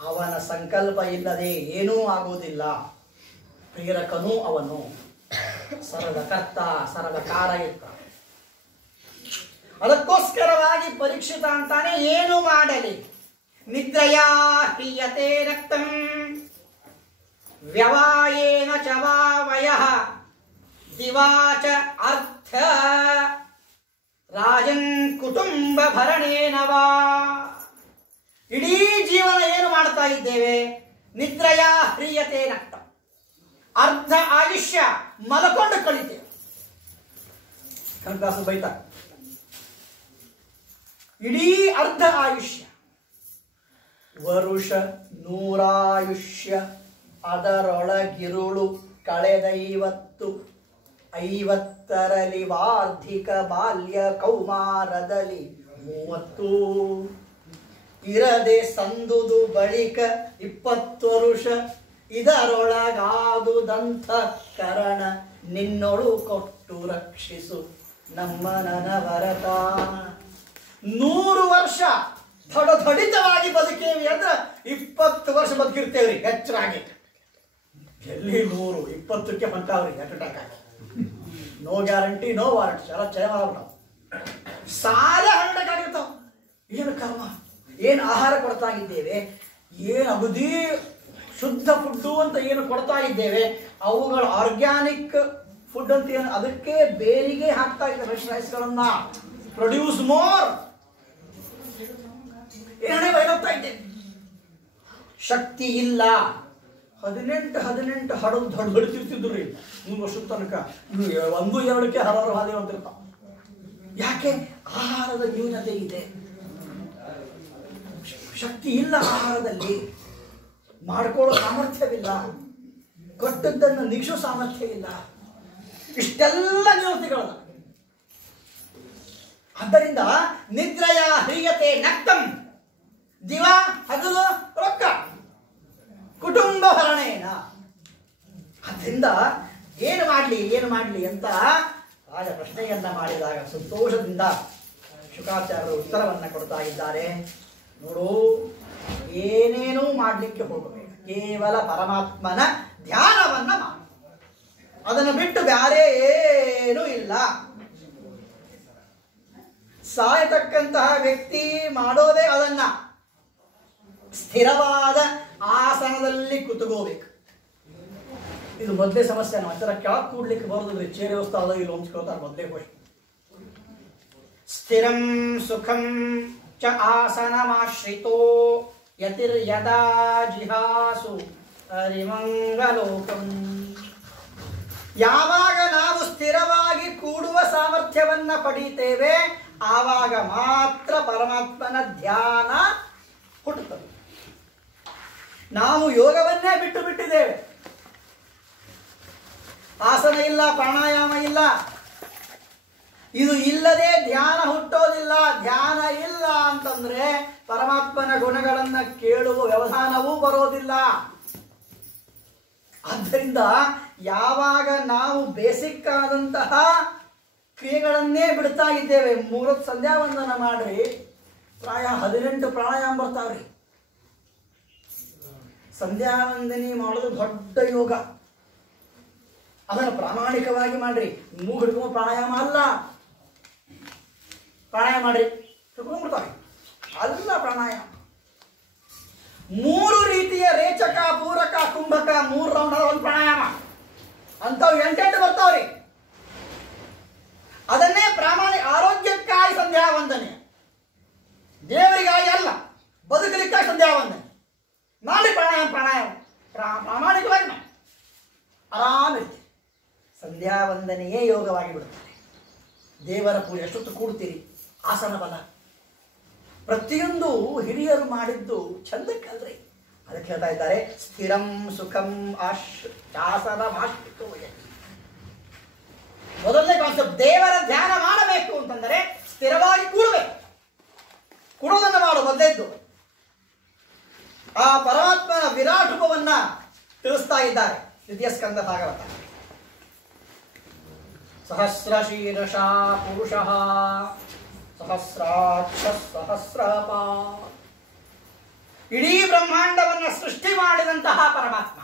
ಅವನ ಸಂಕಲ್ಪ ಇಲ್ಲದೆ ಏನೂ ಆಗುವುದಿಲ್ಲ. ಪ್ರೇರಕನೂ ಅವನು, ಸರ್ವಕರ್ತ ಸರ್ವಕಾರಯುಕ್ತ. ಅದಕ್ಕೋಸ್ಕರವಾಗಿ ಪರೀಕ್ಷಿತ ಅಂತಾನೆ, ಏನು ಮಾಡಲಿ? ನಿದ್ರಯಾ ಹೀಯತೆ ರಕ್ತಂ ವ್ಯವಾಯೇನ ಚ ವಾವಯಃ ದಿವಾಚ ಅರ್ಥ ರಾಜನ್ ಕುಟುಂಬ ಭರಣೇನ ವಾ. ಇಡೀ ಜೀವನ ಏನು ಮಾಡ್ತಾ ಇದ್ದೇವೆ? ನಿದ್ರಯಾ ಹ್ರಿಯತೆ ರಕ್ತ, ಅರ್ಧ ಆಯುಷ್ಯ ಮಲಕೊಂಡು ಕಳಿತೇವೆ. ಕನಕದಾಸ ಬೈತ, ಇಡೀ ಅರ್ಧ ಆಯುಷ್ಯ, ವರುಷ 100 ಅದರೊಳಗಿರುಳು ಕಳೆದ 50 ವಾರ್ಧಿಕ ಬಾಲ್ಯ ಕೌಮಾರದಲ್ಲಿ 30 ಇರದೆ ಸಂದುದು ಬಳಿಕ 20 ವರುಷ ಇದರೊಳಗಾದುದಂಥ ಕರಣ ನಿನ್ನೊಳು ಕೊಟ್ಟು ರಕ್ಷಿಸು ನಮ್ಮ ನನವರತ. 100 ವರ್ಷ ಥಡಿತವಾಗಿ ಬದುಕೇವಿ ಅಂದ್ರೆ 20 ವರ್ಷ ಬದುಕಿರ್ತೇವ್ರಿ ಹೆಚ್ಚಾಗಿ. ಎಲ್ಲಿ 100, 20ಕ್ಕೆ ಹೊಂಟಾವ್ರಿ ಹಾರ್ಟ್ ಅಟ್ಯಾಕ್ ಆಗಿ. ನೋ ಗ್ಯಾರಂಟಿ, ನೋ ವಾರಂಟಿ, ಎಲ್ಲ ಚಯ ಮಾಡ್ಬಿಟ್ಟು ಸಾಲ ಹಾರ್ಟ್ ಅಟ್ಯಾಕ್ ಆಗಿರ್ತಾವ. ಏನು ಕರ್ಮ, ಏನು ಆಹಾರ ಕೊಡ್ತಾ ಇದ್ದೇವೆ, ಏನು ಅಗದಿ ಶುದ್ಧ ಫುಡ್ಡು ಅಂತ ಏನು ಕೊಡ್ತಾ ಇದ್ದೇವೆ, ಅವುಗಳ ಆರ್ಗ್ಯಾನಿಕ್ ಫುಡ್ ಅಂತ ಏನು ಅದಕ್ಕೆ ಬೇರಿಗೆ ಹಾಕ್ತಾ ಇದ್ದಾರೆ ರೈಸ್ಗಳನ್ನ. ಪ್ರೊಡ್ಯೂಸ್ ಮೋರ್ ಏನೇ ಬಯಲುತ್ತಾ ಇದ್ದೇವೆ. ಶಕ್ತಿ ಇಲ್ಲ. 18 ಹೊಡ್ತಿರ್ತಿದ್ರು ರೀ 3 ವರ್ಷದ ತನಕ. 1-2ಕ್ಕೆ ಹಲವಾರು ಹಾದಿ ಅಂತಿರ್ತಾವ. ಯಾಕೆ? ಆಹಾರದ ನ್ಯೂನತೆ ಇದೆ, ಶಕ್ತಿ ಇಲ್ಲ, ಆಹಾರದಲ್ಲಿ ಮಾಡ್ಕೊಳ್ಳೋ ಸಾಮರ್ಥ್ಯವಿಲ್ಲ, ಕೊಟ್ಟದ್ದನ್ನು ನಿಗಿಸೋ ಸಾಮರ್ಥ್ಯ ಇಲ್ಲ. ಇಷ್ಟೆಲ್ಲ ನ್ಯೂನತೆಗಳಲ್ಲ. ಆದ್ದರಿಂದ ನಿದ್ರೆಯ ಹ್ರಿಯತೆ ನಕ್ತಂ, ದಿವ ಹಗಲು ರೊಕ್ಕ, ಕುಟುಂಬ ಭರಣೇನ. ಅದರಿಂದ ಏನು ಮಾಡಲಿ ಅಂತ ರಾಜ ಪ್ರಶ್ನೆಯನ್ನ ಮಾಡಿದಾಗ ಸಂತೋಷದಿಂದ ಶುಕಾಚಾರ್ಯರು ಉತ್ತರವನ್ನ ಕೊಡ್ತಾ ಇದ್ದಾರೆ. ನೋಡು, ಏನೇನೂ ಮಾಡಲಿಕ್ಕೆ ಹೋಗಬೇಕು, ಕೇವಲ ಪರಮಾತ್ಮನ ಧ್ಯಾನವನ್ನ ಮಾಡು, ಅದನ್ನು ಬಿಟ್ಟು ಬೇರೆ ಏನೂ ಇಲ್ಲ. ಸಾಯತಕ್ಕಂತಹ ವ್ಯಕ್ತಿ ಮಾಡೋದೇ ಅದನ್ನ. ಸ್ಥಿರವಾದ ಆಸನದಲ್ಲಿ ಕುತ್ಕೋಬೇಕು. ಇದು ಮೊದಲೇ ಸಮಸ್ಯೆ. ನಾವು ಆತರ ಕೆಳಗೆ ಕೂಡ್ಲಿಕ್ಕೆ ಬರೋದಿಲ್ಲ, ಚೇರ್ ವ್ಯವಸ್ಥೆ ಅದೋ ಇಲ್ಲ ಹೊಂಚ್ಕೊಳ್ತಾರೆ ಮೊದಲೇ ಕ್ವಶನ್. ಸ್ಥಿರಂ ಸುಖಂ ಚ ಆಸನಮಾಶ್ರಿತೋ ಯತಿರ್ಯದಾ ಜಿಹಾಸು ಹರಿಮಂಗಲೋಕಂ. ಯಾವಾಗ ನಾವು ಸ್ಥಿರವಾಗಿ ಕೂಡುವ ಸಾಮರ್ಥ್ಯವನ್ನ ಪಡೀತೇವೆ, ಆವಾಗ ಮಾತ್ರ ಪರಮಾತ್ಮನ ಧ್ಯಾನ ಹುಟ್ಟುತ್ತದೆ. ನಾವು ಯೋಗವನ್ನೇ ಬಿಟ್ಟಿದ್ದೇವೆ. ಆಸನ ಇಲ್ಲ, ಪ್ರಾಣಾಯಾಮ ಇಲ್ಲ, ಇದು ಇಲ್ಲದೆ ಧ್ಯಾನ ಹುಟ್ಟೋದಿಲ್ಲ. ಧ್ಯಾನ ಇಲ್ಲ ಅಂತಂದ್ರೆ ಪರಮಾತ್ಮನ ಗುಣಗಳನ್ನ ಕೇಳುವ ವ್ಯವಧಾನವೂ ಬರೋದಿಲ್ಲ. ಆದ್ದರಿಂದ ಯಾವಾಗ ನಾವು ಬೇಸಿಕ್ ಆದಂತಹ ಕ್ರಿಯೆಗಳನ್ನೇ ಬಿಡ್ತಾ ಇದ್ದೇವೆ, 3 ಸಂಧ್ಯಾ ವಂದನ ಮಾಡ್ರಿ, ಪ್ರಾಯ 18 ಪ್ರಾಣಾಯಾಮ ಬರ್ತಾವ್ರಿ. ಸಂಧ್ಯಾ ವಂದನೆ ಮಾಡೋದು ದೊಡ್ಡ ಯೋಗ. ಅದನ್ನು ಪ್ರಾಮಾಣಿಕವಾಗಿ ಮಾಡ್ರಿ. ಮೂಗು ಹಿಡ್ಕೊಂಡು ಪ್ರಾಣಾಯಾಮ ಅಲ್ಲ, ಪ್ರಾಣಾಯಾಮ ಮಾಡ್ರಿ ಹಿಡ್ಕೊಂಡ್ಬಿಡ್ತಾರೆ ಅಲ್ಲ ಪ್ರಾಣಾಯಾಮ. 3 ರೀತಿಯ ರೇಚಕ, ಪೂರಕ, ಕುಂಭಕ, 3 ರೌಂಡ್ ಒಂದು ಪ್ರಾಣಾಯಾಮ ಅಂತವ್ 8 ಬರ್ತಾವ್ರಿ. ಮಾಡಿಬಿಡ್ತಾರೆ. ದೇವರ ಪೂಜೆ ಎಷ್ಟೊತ್ತು ಕೂಡ್ತೀರಿ, ಆಸನ ಬಲ ಪ್ರತಿಯೊಂದು ಹಿರಿಯರು ಮಾಡಿದ್ದು ಚಂದಕ್ಕಲ್ರಿ. ಅದಕ್ಕೆ ಹೇಳ್ತಾ ಇದ್ದಾರೆ, ಸ್ಥಿರಂ ಸುಖಂ ಶಾಸನ ಮಾಶ್ರಿತೋ ಯತಿ. ಮೊದಲನೇ ಕಾನ್ಸೆಪ್ಟ್, ದೇವರ ಧ್ಯಾನ ಮಾಡಬೇಕು ಅಂತಂದರೆ ಸ್ಥಿರವಾಗಿ ಕೂಡಬೇಕು. ಕೂಡೋದನ್ನು ಮಾಡು ಮೊದಲೇದ್ದು. ಆ ಪರಮಾತ್ಮನ ವಿರಾಟ್ ರೂಪವನ್ನ ತಿಳಿಸ್ತಾ ಇದ್ದಾರೆ ದ್ವಿತೀಯ ಸ್ಕಂದ ಭಾಗವತ. ಸಹಸ್ರಶೀರ್ಷ ಪುರುಷಃ ಸಹಸ್ರಾಕ್ಷ ಸಹಸ್ರಪಾ. ಇಡೀ ಬ್ರಹ್ಮಾಂಡವನ್ನ ಸೃಷ್ಟಿ ಮಾಡಿದಂತಹ ಪರಮಾತ್ಮ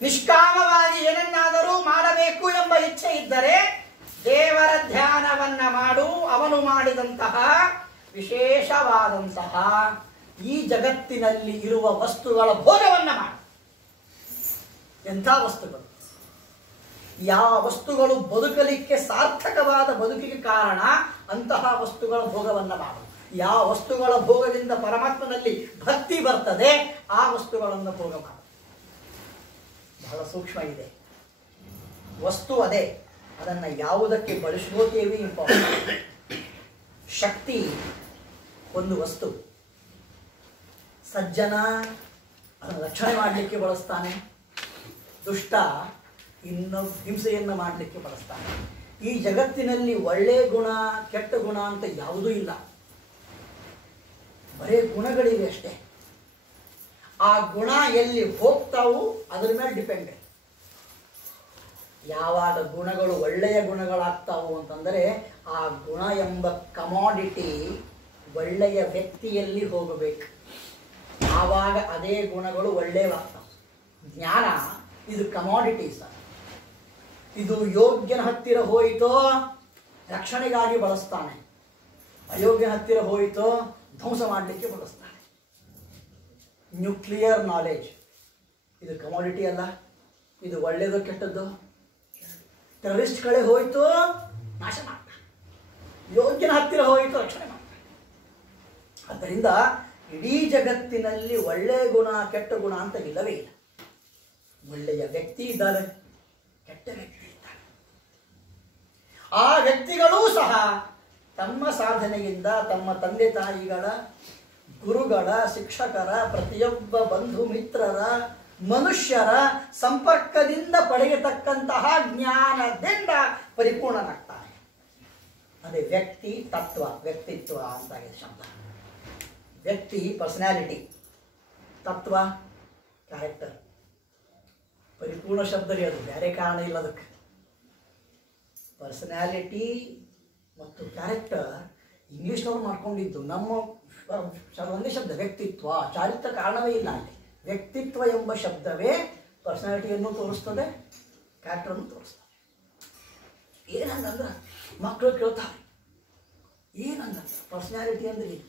ನಿಷ್ಕಾಮವಾಗಿ ಏನನ್ನಾದರೂ ಮಾಡಬೇಕು ಎಂಬ ಇಚ್ಛೆ ಇದ್ದರೆ ದೇವರ ಧ್ಯಾನವನ್ನ ಮಾಡು. ಅವನು ಮಾಡಿದಂತಹ ವಿಶೇಷವಾದಂತಹ ಈ ಜಗತ್ತಿನಲ್ಲಿ ಇರುವ ವಸ್ತುಗಳ ಭೋಗವನ್ನ ಮಾಡು. ಎಂಥ ವಸ್ತುಗಳು? ಯಾವ ವಸ್ತುಗಳು ಬದುಕಲಿಕ್ಕೆ ಸಾರ್ಥಕವಾದ ಬದುಕಿಗೆ ಕಾರಣ ಅಂತಹ ವಸ್ತುಗಳ ಭೋಗವನ್ನ ಮಾಡು. ಯಾವ ವಸ್ತುಗಳ ಭೋಗದಿಂದ ಪರಮಾತ್ಮನಲ್ಲಿ ಭಕ್ತಿ ಬರ್ತದೆ ಆ ವಸ್ತುಗಳನ್ನು ಭೋಗ ಮಾಡು. ಬಹಳ ಸೂಕ್ಷ್ಮ ಇದೆ. ವಸ್ತು ಅದೇ, ಅದನ್ನು ಯಾವುದಕ್ಕೆ ಬಳಸ್ಕೋತೇವೆ ಇಂಪಾರ್ಟೆಂಟ್. ಶಕ್ತಿ ಒಂದು ವಸ್ತು. ಸಜ್ಜನ ಅದನ್ನು ರಕ್ಷಣೆ ಮಾಡಲಿಕ್ಕೆ ಬಳಸ್ತಾನೆ, ದುಷ್ಟ ಹಿಂಸೆಯನ್ನು ಮಾಡಲಿಕ್ಕೆ ಬಳಸ್ತಾನೆ. ಈ ಜಗತ್ತಿನಲ್ಲಿ ಒಳ್ಳೆ ಗುಣ ಕೆಟ್ಟ ಗುಣ ಅಂತ ಯಾವುದೂ ಇಲ್ಲ, ಬರೇ ಗುಣಗಳಿವೆ ಅಷ್ಟೇ. ಆ ಗುಣ ಎಲ್ಲಿ ಹೋಗ್ತಾವು ಅದರ ಮೇಲೆ ಡಿಪೆಂಡ್. ಯಾವಾಗ ಗುಣಗಳು ಒಳ್ಳೆಯ ಗುಣಗಳಾಗ್ತಾವು ಅಂತಂದರೆ ಆ ಗುಣ ಎಂಬ ಕಮಾಡಿಟಿ ಒಳ್ಳೆಯ ವ್ಯಕ್ತಿಯಲ್ಲಿ ಹೋಗಬೇಕು. ಆವಾಗ ಅದೇ ಗುಣಗಳು ಒಳ್ಳೆಯವಾಗ್ತಾವೆ. ಜ್ಞಾನ ಇದು ಕಮಾಡಿಟಿ ಸರ್. ಇದು ಯೋಗ್ಯನ ಹತ್ತಿರ ಹೋಯಿತೋ ರಕ್ಷಣೆಗಾಗಿ ಬಳಸ್ತಾನೆ, ಅಯೋಗ್ಯನ ಹತ್ತಿರ ಹೋಯಿತೋ ಧ್ವಂಸ ಮಾಡಲಿಕ್ಕೆ ಬಳಸ್ತಾನೆ. ನ್ಯೂಕ್ಲಿಯರ್ ನಾಲೆಜ್ ಇದು ಕಮಾಡಿಟಿ ಅಲ್ಲ, ಇದು ಒಳ್ಳೆಯದು ಕೆಟ್ಟದ್ದು. ಟೆರರಿಸ್ಟ್ ಕಡೆ ಹೋಯಿತು ನಾಶ ಮಾಡ್ತಾನೆ, ಯೋಗ್ಯನ ಹತ್ತಿರ ಹೋಯಿತು ರಕ್ಷಣೆ ಮಾಡ್ತಾನೆ. ಆದ್ದರಿಂದ ಇಡೀ ಜಗತ್ತಿನಲ್ಲಿ ಒಳ್ಳೆಯ ಗುಣ ಕೆಟ್ಟ ಗುಣ ಅಂತ ಇಲ್ಲವೇ ಇಲ್ಲ. ಒಳ್ಳೆಯ ವ್ಯಕ್ತಿ ಇದ್ದಾರೆ, ಕೆಟ್ಟ ವ್ಯಕ್ತಿ ಇದ್ದಾರೆ. ಆ ವ್ಯಕ್ತಿಗಳೂ ಸಹ ತಮ್ಮ ಸಾಧನೆಯಿಂದ ತಮ್ಮ ತಂದೆ ತಾಯಿಗಳ, ಗುರುಗಳ, ಶಿಕ್ಷಕರ, ಪ್ರತಿಯೊಬ್ಬ ಬಂಧು ಮಿತ್ರರ, ಮನುಷ್ಯರ ಸಂಪರ್ಕದಿಂದ ಪಡೆಯತಕ್ಕಂತಹ ಜ್ಞಾನದಿಂದ ಪರಿಪೂರ್ಣನಾಗ್ತಾನೆ. ಅದೇ ವ್ಯಕ್ತಿ ತತ್ವ, ವ್ಯಕ್ತಿತ್ವ ಅಂತಾಗಿದೆ ಶಬ್ದ. ವ್ಯಕ್ತಿ ಪರ್ಸನಾಲಿಟಿ, ತತ್ವ ಕ್ಯಾರೆಕ್ಟರ್. ಪರಿಪೂರ್ಣ ಶಬ್ದರಿ ಅದು, ಬೇರೆ ಕಾರಣ ಇಲ್ಲ ಅದಕ್ಕೆ. ಪರ್ಸನಾಲಿಟಿ ಮತ್ತು ಕ್ಯಾರೆಕ್ಟರ್ ಇಂಗ್ಲೀಷ್ನವ್ರು ಮಾಡ್ಕೊಂಡಿದ್ದು. ನಮ್ಮ ಒಂದೇ ಶಬ್ದ ವ್ಯಕ್ತಿತ್ವ, ಚಾರಿತ್ರ ಕಾರಣವೇ ಇಲ್ಲ ಅಲ್ಲಿ. ವ್ಯಕ್ತಿತ್ವ ಎಂಬ ಶಬ್ದವೇ ಪರ್ಸನಾಲಿಟಿಯನ್ನು ತೋರಿಸ್ತದೆ, ಕ್ಯಾರೆಕ್ಟರನ್ನು ತೋರಿಸ್ತದೆ. ಏನಂದ್ರೆ ಮಕ್ಕಳು ಕೇಳ್ತಾರೆ, ಏನಂದ್ರೆ ಪರ್ಸನಾಲಿಟಿ ಅಂದ್ರೆ ಏನು?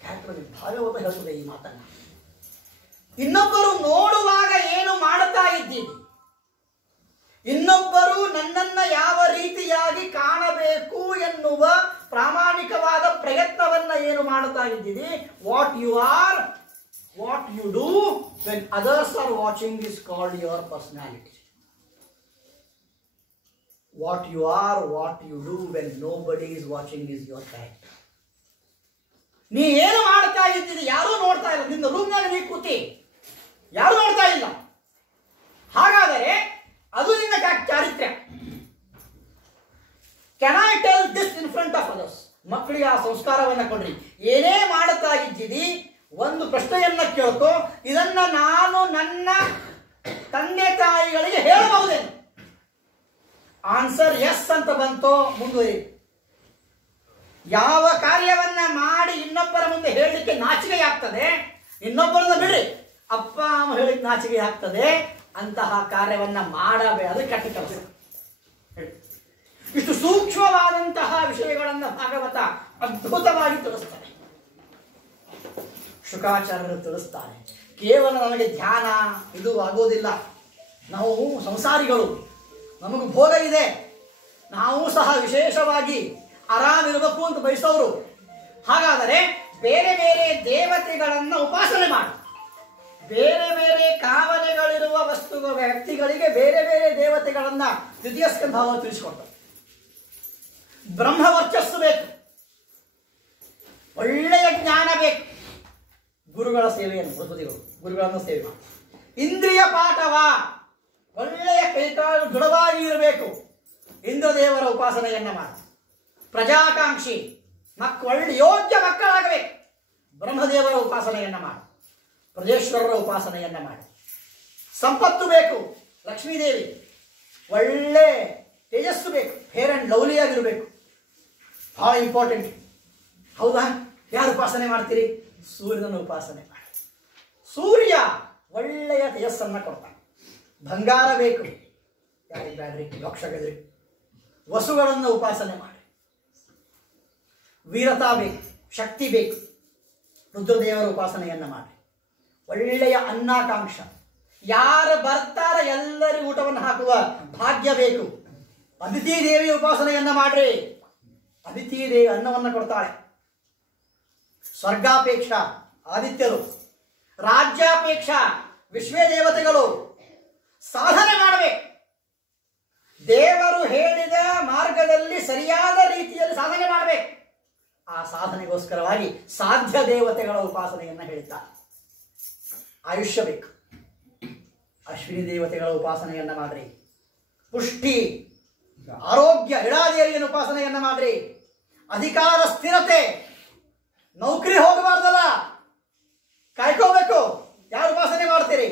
ಕ್ಯಾರೆಕ್ಟರ್ ಭಾಗವತ ಹೇಳ್ತದೆ ಈ ಮಾತನ್ನ. ಇನ್ನೊಬ್ಬರು ನೋಡುವಾಗ ಏನು ಮಾಡುತ್ತಾ ಇದ್ದೀವಿ, ಇನ್ನೊಬ್ಬರು ನನ್ನನ್ನ ಯಾವ ರೀತಿಯಾಗಿ ಕಾಣಬೇಕು ಎನ್ನುವ ಪ್ರಾಮಾಣಿಕವಾದ ಪ್ರಯತ್ನವನ್ನ ಏನು ಮಾಡುತ್ತಾ ಇದ್ದೀವಿ. What you are, what you do when others are watching is called your personality. What you are, what you do when nobody is watching is your character. ನೀ ಏನು ಮಾಡ್ತಾ ಇದ್ದೀರಿ ಯಾರೂ ನೋಡ್ತಾ ಇಲ್ಲ. ನಿನ್ನ ರೂಮ್ನಾಗ ನೀ ಕೂತಿ ಯಾರು ನೋಡ್ತಾ ಇಲ್ಲ. ಹಾಗಾದರೆ ಅದು ನಿನ್ನ ಚಾರಿತ್ರ್ಯ. Can I tell this in front of others? ಮಕ್ಕಳಿಗೆ ಆ ಸಂಸ್ಕಾರವನ್ನ ಕೊಡ್ರಿ. ಏನೇ ಮಾಡುತ್ತಾ ಇದ್ದೀರಿ ಒಂದು ಪ್ರಶ್ನೆಯನ್ನ ಕೇಳ್ಕೊ, ಇದನ್ನ ನಾನು ನನ್ನ ತಂದೆ ತಾಯಿಗಳಿಗೆ ಹೇಳಬಹುದೇನು? ಆನ್ಸರ್ ಎಸ್ ಅಂತ ಬಂತೋ ಮುಂದುವರಿ. ಯಾವ ಕಾರ್ಯವನ್ನ ಮಾಡಿ ಇನ್ನೊಬ್ಬರ ಮುಂದೆ ಹೇಳಲಿಕ್ಕೆ ನಾಚಿಕೆ ಆಗ್ತದೆ, ಇನ್ನೊಬ್ಬರನ್ನ ಬಿಡ್ರಿ, ಅಪ್ಪ ಅಮ್ಮ ಹೇಳಿಕ್ ನಾಚಿಕೆ ಆಗ್ತದೆ, ಅಂತಹ ಕಾರ್ಯವನ್ನ ಮಾಡಬೇಡ, ಅದು ಕೆಟ್ಟ ಕೆಲಸ. ಇಷ್ಟು ಸೂಕ್ಷ್ಮವಾದಂತಹ ವಿಷಯಗಳನ್ನ ಭಾಗವತ ಅದ್ಭುತವಾಗಿ ತಿಳಿಸ್ತಾರೆ. ಶುಕಾಚಾರ್ಯರು ತಿಳಿಸ್ತಾರೆ. ಕೇವಲ ನಮಗೆ ಧ್ಯಾನ ಇದು ಆಗೋದಿಲ್ಲ. ನಾವು ಸಂಸಾರಿಗಳು, ನಮಗೆ ಭೋಗ ಇದೆ, ನಾವು ಸಹ ವಿಶೇಷವಾಗಿ ಆರಾಮಿರಬೇಕು ಅಂತ ಬಯಸೋರು. ಹಾಗಾದರೆ ಬೇರೆ ಬೇರೆ ದೇವತೆಗಳನ್ನ ಉಪಾಸನೆ ಮಾಡಿ, ಬೇರೆ ಬೇರೆ ಕಾಮನೆಗಳಿರುವ ವ್ಯಕ್ತಿಗಳಿಗೆ ಬೇರೆ ಬೇರೆ ದೇವತೆಗಳನ್ನ ದ್ವಿತೀಯ ಸ್ಕಂಧವನ್ನು ತಿಳಿಸಿಕೊಡ್ತಾರೆ. ಬ್ರಹ್ಮ ವರ್ಚಸ್ಸು ಬೇಕು, ಒಳ್ಳೆಯ ಜ್ಞಾನ ಬೇಕು, ಗುರುಗಳ ಸೇವೆಯನ್ನು ಬೃಹಸ್ಪತಿಗಳು ಗುರುಗಳನ್ನು ಸೇವೆ ಮಾಡಿ. ಇಂದ್ರಿಯ ಪಾಠವ, ಒಳ್ಳೆಯ ಕೈಕಾಲು ದೃಢವಾಗಿ ಇರಬೇಕು, ಇಂದ್ರದೇವರ ಉಪಾಸನೆಯನ್ನ ಮಾಡಿ. ಪ್ರಜಾಕಾಂಕ್ಷಿ ಒಳ್ಳೆ ಯೋಗ್ಯ ಮಕ್ಕಳಾಗಬೇಕು, ಬ್ರಹ್ಮದೇವರ ಉಪಾಸನೆಯನ್ನ ಮಾಡಿ, ಪ್ರಜೇಶ್ವರರ ಉಪಾಸನೆಯನ್ನ ಮಾಡಿ. ಸಂಪತ್ತು ಬೇಕು, ಲಕ್ಷ್ಮೀದೇವಿ, ಒಳ್ಳೆ ತೇಜಸ್ಸು ಬೇಕು, ಫೇರ್ ಅಂಡ್ ಲವ್ಲಿ ಆಗಿರಬೇಕು, ಬಹಳ ಇಂಪಾರ್ಟೆಂಟ್. ಹೌದಾ? ಯಾರು ಉಪಾಸನೆ ಮಾಡ್ತೀರಿ? ಸೂರ್ಯನ ಉಪಾಸನೆ ಮಾಡಿ. ಸೂರ್ಯ ಒಳ್ಳೆಯ ತೇಜಸ್ಸನ್ನ ಕೊಡ್ತಾನೆ. ಬಂಗಾರ ಬೇಕು, ಯಾರಿಗೆ ಬ್ಯಾಡ್ರಿ? ಲಕ್ಷಗದ್ರಿ. ವಸುಗಳನ್ನು ಉಪಾಸನೆ ಮಾಡಿ. ವೀರತಾ ಬೇಕು, ಶಕ್ತಿ ಬೇಕು, ರುದ್ರದೇವರ ಉಪಾಸನೆಯನ್ನ ಮಾಡಿ. ಒಳ್ಳೆಯ ಅನ್ನಾಕಾಂಕ್ಷ, ಯಾರು ಬರ್ತಾರ ಎಲ್ಲರಿಗೂ ಊಟವನ್ನು ಹಾಕುವ ಭಾಗ್ಯ ಬೇಕು. ಅದಿತಿ ದೇವಿಯ ಉಪಾಸನೆಯನ್ನ ಮಾಡ್ರಿ. ಅದಿತಿ ದೇವಿ ಅನ್ನವನ್ನು ಕೊಡ್ತಾಳೆ. ಸ್ವರ್ಗಾಪೇಕ್ಷ ಆದಿತ್ಯರು, ರಾಜ್ಯಾಪೇಕ್ಷ ವಿಶ್ವೇ ದೇವತೆಗಳು. ಸಾಧನೆ ಮಾಡಬೇಕು, ದೇವರು ಹೇಳಿದ ಮಾರ್ಗದಲ್ಲಿ ಸರಿಯಾದ ರೀತಿಯಲ್ಲಿ ಸಾಧನೆ ಮಾಡಬೇಕು. ಆ ಸಾಧನೆಗೋಸ್ಕರವಾಗಿ ಸಾಧ್ಯ ದೇವತೆಗಳ ಉಪಾಸನೆಯನ್ನ ಹೇಳಿದ್ದಾರೆ. ಆಯುಷ್ಯ ಬೇಕು, ಅಶ್ವಿನಿ ದೇವತೆಗಳ ಉಪಾಸನೆಯನ್ನ ಮಾಡ್ರಿ. ಪುಷ್ಟಿ, ಆರೋಗ್ಯ, ಇಡಾದೇವಿಯನ್ನು ಉಪಾಸನೆಯನ್ನ ಮಾಡ್ರಿ. ಅಧಿಕಾರ ಸ್ಥಿರತೆ, ನೌಕರಿ ಹೋಗಬಾರ್ದಲ್ಲ, ಕಾಯ್ಕೋಬೇಕು. ಯಾರು ಉಪಾಸನೆ ಮಾಡ್ತೀರಿ?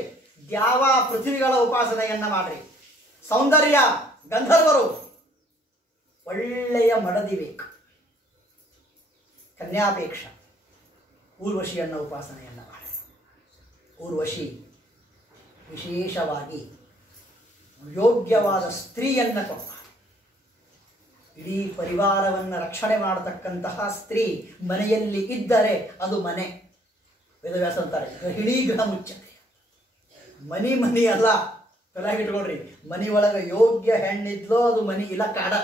ದ್ಯಾವ ಪೃಥ್ವಿಗಳ ಉಪಾಸನೆಯನ್ನ ಮಾಡ್ರಿ. ಸೌಂದರ್ಯ, ಗಂಧರ್ವರು, ಒಳ್ಳೆಯ ಮಡದಿ ಬೇಕು. ಕನ್ಯಾಪೇಕ್ಷ, ಊರ್ವಶಿಯನ್ನ ಉಪಾಸನೆಯನ್ನ ಮಾಡಿ. ಊರ್ವಶಿ ವಿಶೇಷವಾಗಿ ಯೋಗ್ಯವಾದ ಸ್ತ್ರೀಯನ್ನ ಕೊಡ್ತಾರೆ. ಇಡೀ ಪರಿವಾರವನ್ನು ರಕ್ಷಣೆ ಮಾಡತಕ್ಕಂತಹ ಸ್ತ್ರೀ ಮನೆಯಲ್ಲಿ ಇದ್ದರೆ ಅದು ಮನೆ. ವೇದವ್ಯಾಸ ಅಂತಾರೆ, ಗೃಹಿಣಿ ಗೃಹ ಮುಚ್ಚತೆ. ಮನಿ ಅಲ್ಲ, ತಲೆಗಿಟ್ಕೊಳ್ರಿ. ಮನಿ ಒಳಗೆ ಯೋಗ್ಯ ಹೆಣ್ಣಿದ್ಲೋ ಅದು ಮನಿ, ಇಲ್ಲ ಕಾಡ.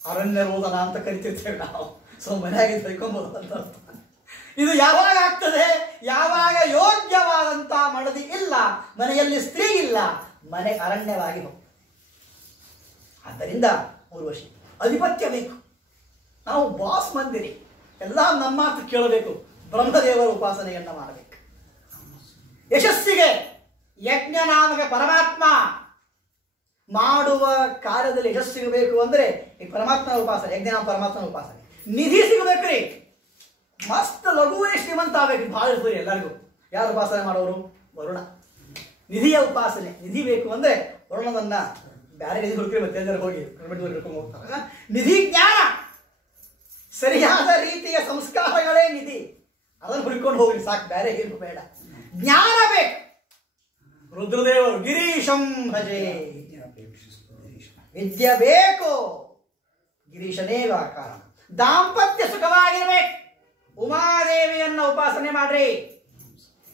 ಅರಣ್ಯ ರೋದನ ಅಂತ ಕರಿತಿರ್ತೇವೆ ನಾವು. ಸೊ ಮನೆಯಾಗಿ ಬೈಕೊಂಬೋದು ಅಂತ ಅರ್ಥ. ಇದು ಯಾವಾಗ ಆಗ್ತದೆ? ಯಾವಾಗ ಯೋಗ್ಯವಾದಂತ ಮಡದಿ ಇಲ್ಲ, ಮನೆಯಲ್ಲಿ ಸ್ತ್ರೀ ಇಲ್ಲ, ಮನೆ ಅರಣ್ಯವಾಗಿ ಹೋಗ್ತದೆ. ಆದ್ದರಿಂದ ಊರ್ವಶಿ. ಅಧಿಪತ್ಯ ಬೇಕು, ನಾವು ಬಾಸ್ ಮಂದಿರಿ, ಎಲ್ಲ ನಮ್ಮ ಮಾತು ಕೇಳಬೇಕು. ಬ್ರಹ್ಮದೇವರ ಉಪಾಸನೆಯನ್ನ ಮಾಡಬೇಕು. ಯಶಸ್ಸಿಗೆ ಯಜ್ಞ ನಾಮಕ ಪರಮಾತ್ಮ ಮಾಡುವ ಕಾರ್ಯದಲ್ಲಿ ಯಶಸ್ಸು ಸಿಗಬೇಕು ಅಂದ್ರೆ ಈ ಪರಮಾತ್ಮನ ಉಪಾಸನೆ, ಯಜ್ಞ ನಾಮ ಪರಮಾತ್ಮನ ಉಪಾಸನೆ. ನಿಧಿ ಸಿಗಬೇಕ್ರಿ, ಮಸ್ತ್ ಲಘುವೇ ಶ್ರೀಮಂತ ಆಗ್ಬೇಕು. ಭಾಳ ಇರ್ತದೆ ಎಲ್ಲರಿಗೂ. ಯಾರು ಉಪಾಸನೆ ಮಾಡೋರು? ವರುಣ. ನಿಧಿಯ ಉಪಾಸನೆ, ನಿಧಿ ಬೇಕು ಅಂದ್ರೆ ವರುಣನನ್ನ ಬೇರೆ ನಿಧಿ ಹುಡುಕಿ ಮತ್ತೆ ಎಲ್ಲರೂ ಹೋಗಿ ಹಿಡ್ಕೊಂಡು ಹೋಗ್ತಾರೆ. ನಿಧಿ ಜ್ಞಾನ, ಸರಿಯಾದ ರೀತಿಯ ಸಂಸ್ಕಾರಗಳೇ ನಿಧಿ. ಅದನ್ನು ಹುಡ್ಕೊಂಡು ಹೋಗ್ರಿ ಸಾಕು, ಬೇರೆ ಏನು ಬೇಡ. ಜ್ಞಾನ ಬೇಕು. ರುದ್ರದೇವರು ಗಿರೀಶಂ ಭಜೆ, ವಿದ್ಯೆ ಬೇಕು, ಗಿರೀಶನೇ ವಾಕಾರ. ದಾಂಪತ್ಯ ಸುಖವಾಗಿರ್ಬೇಕು. ಉಮಾದೇವಿಯನ್ನ ಉಪಾಸನೆ ಮಾಡ್ರಿ.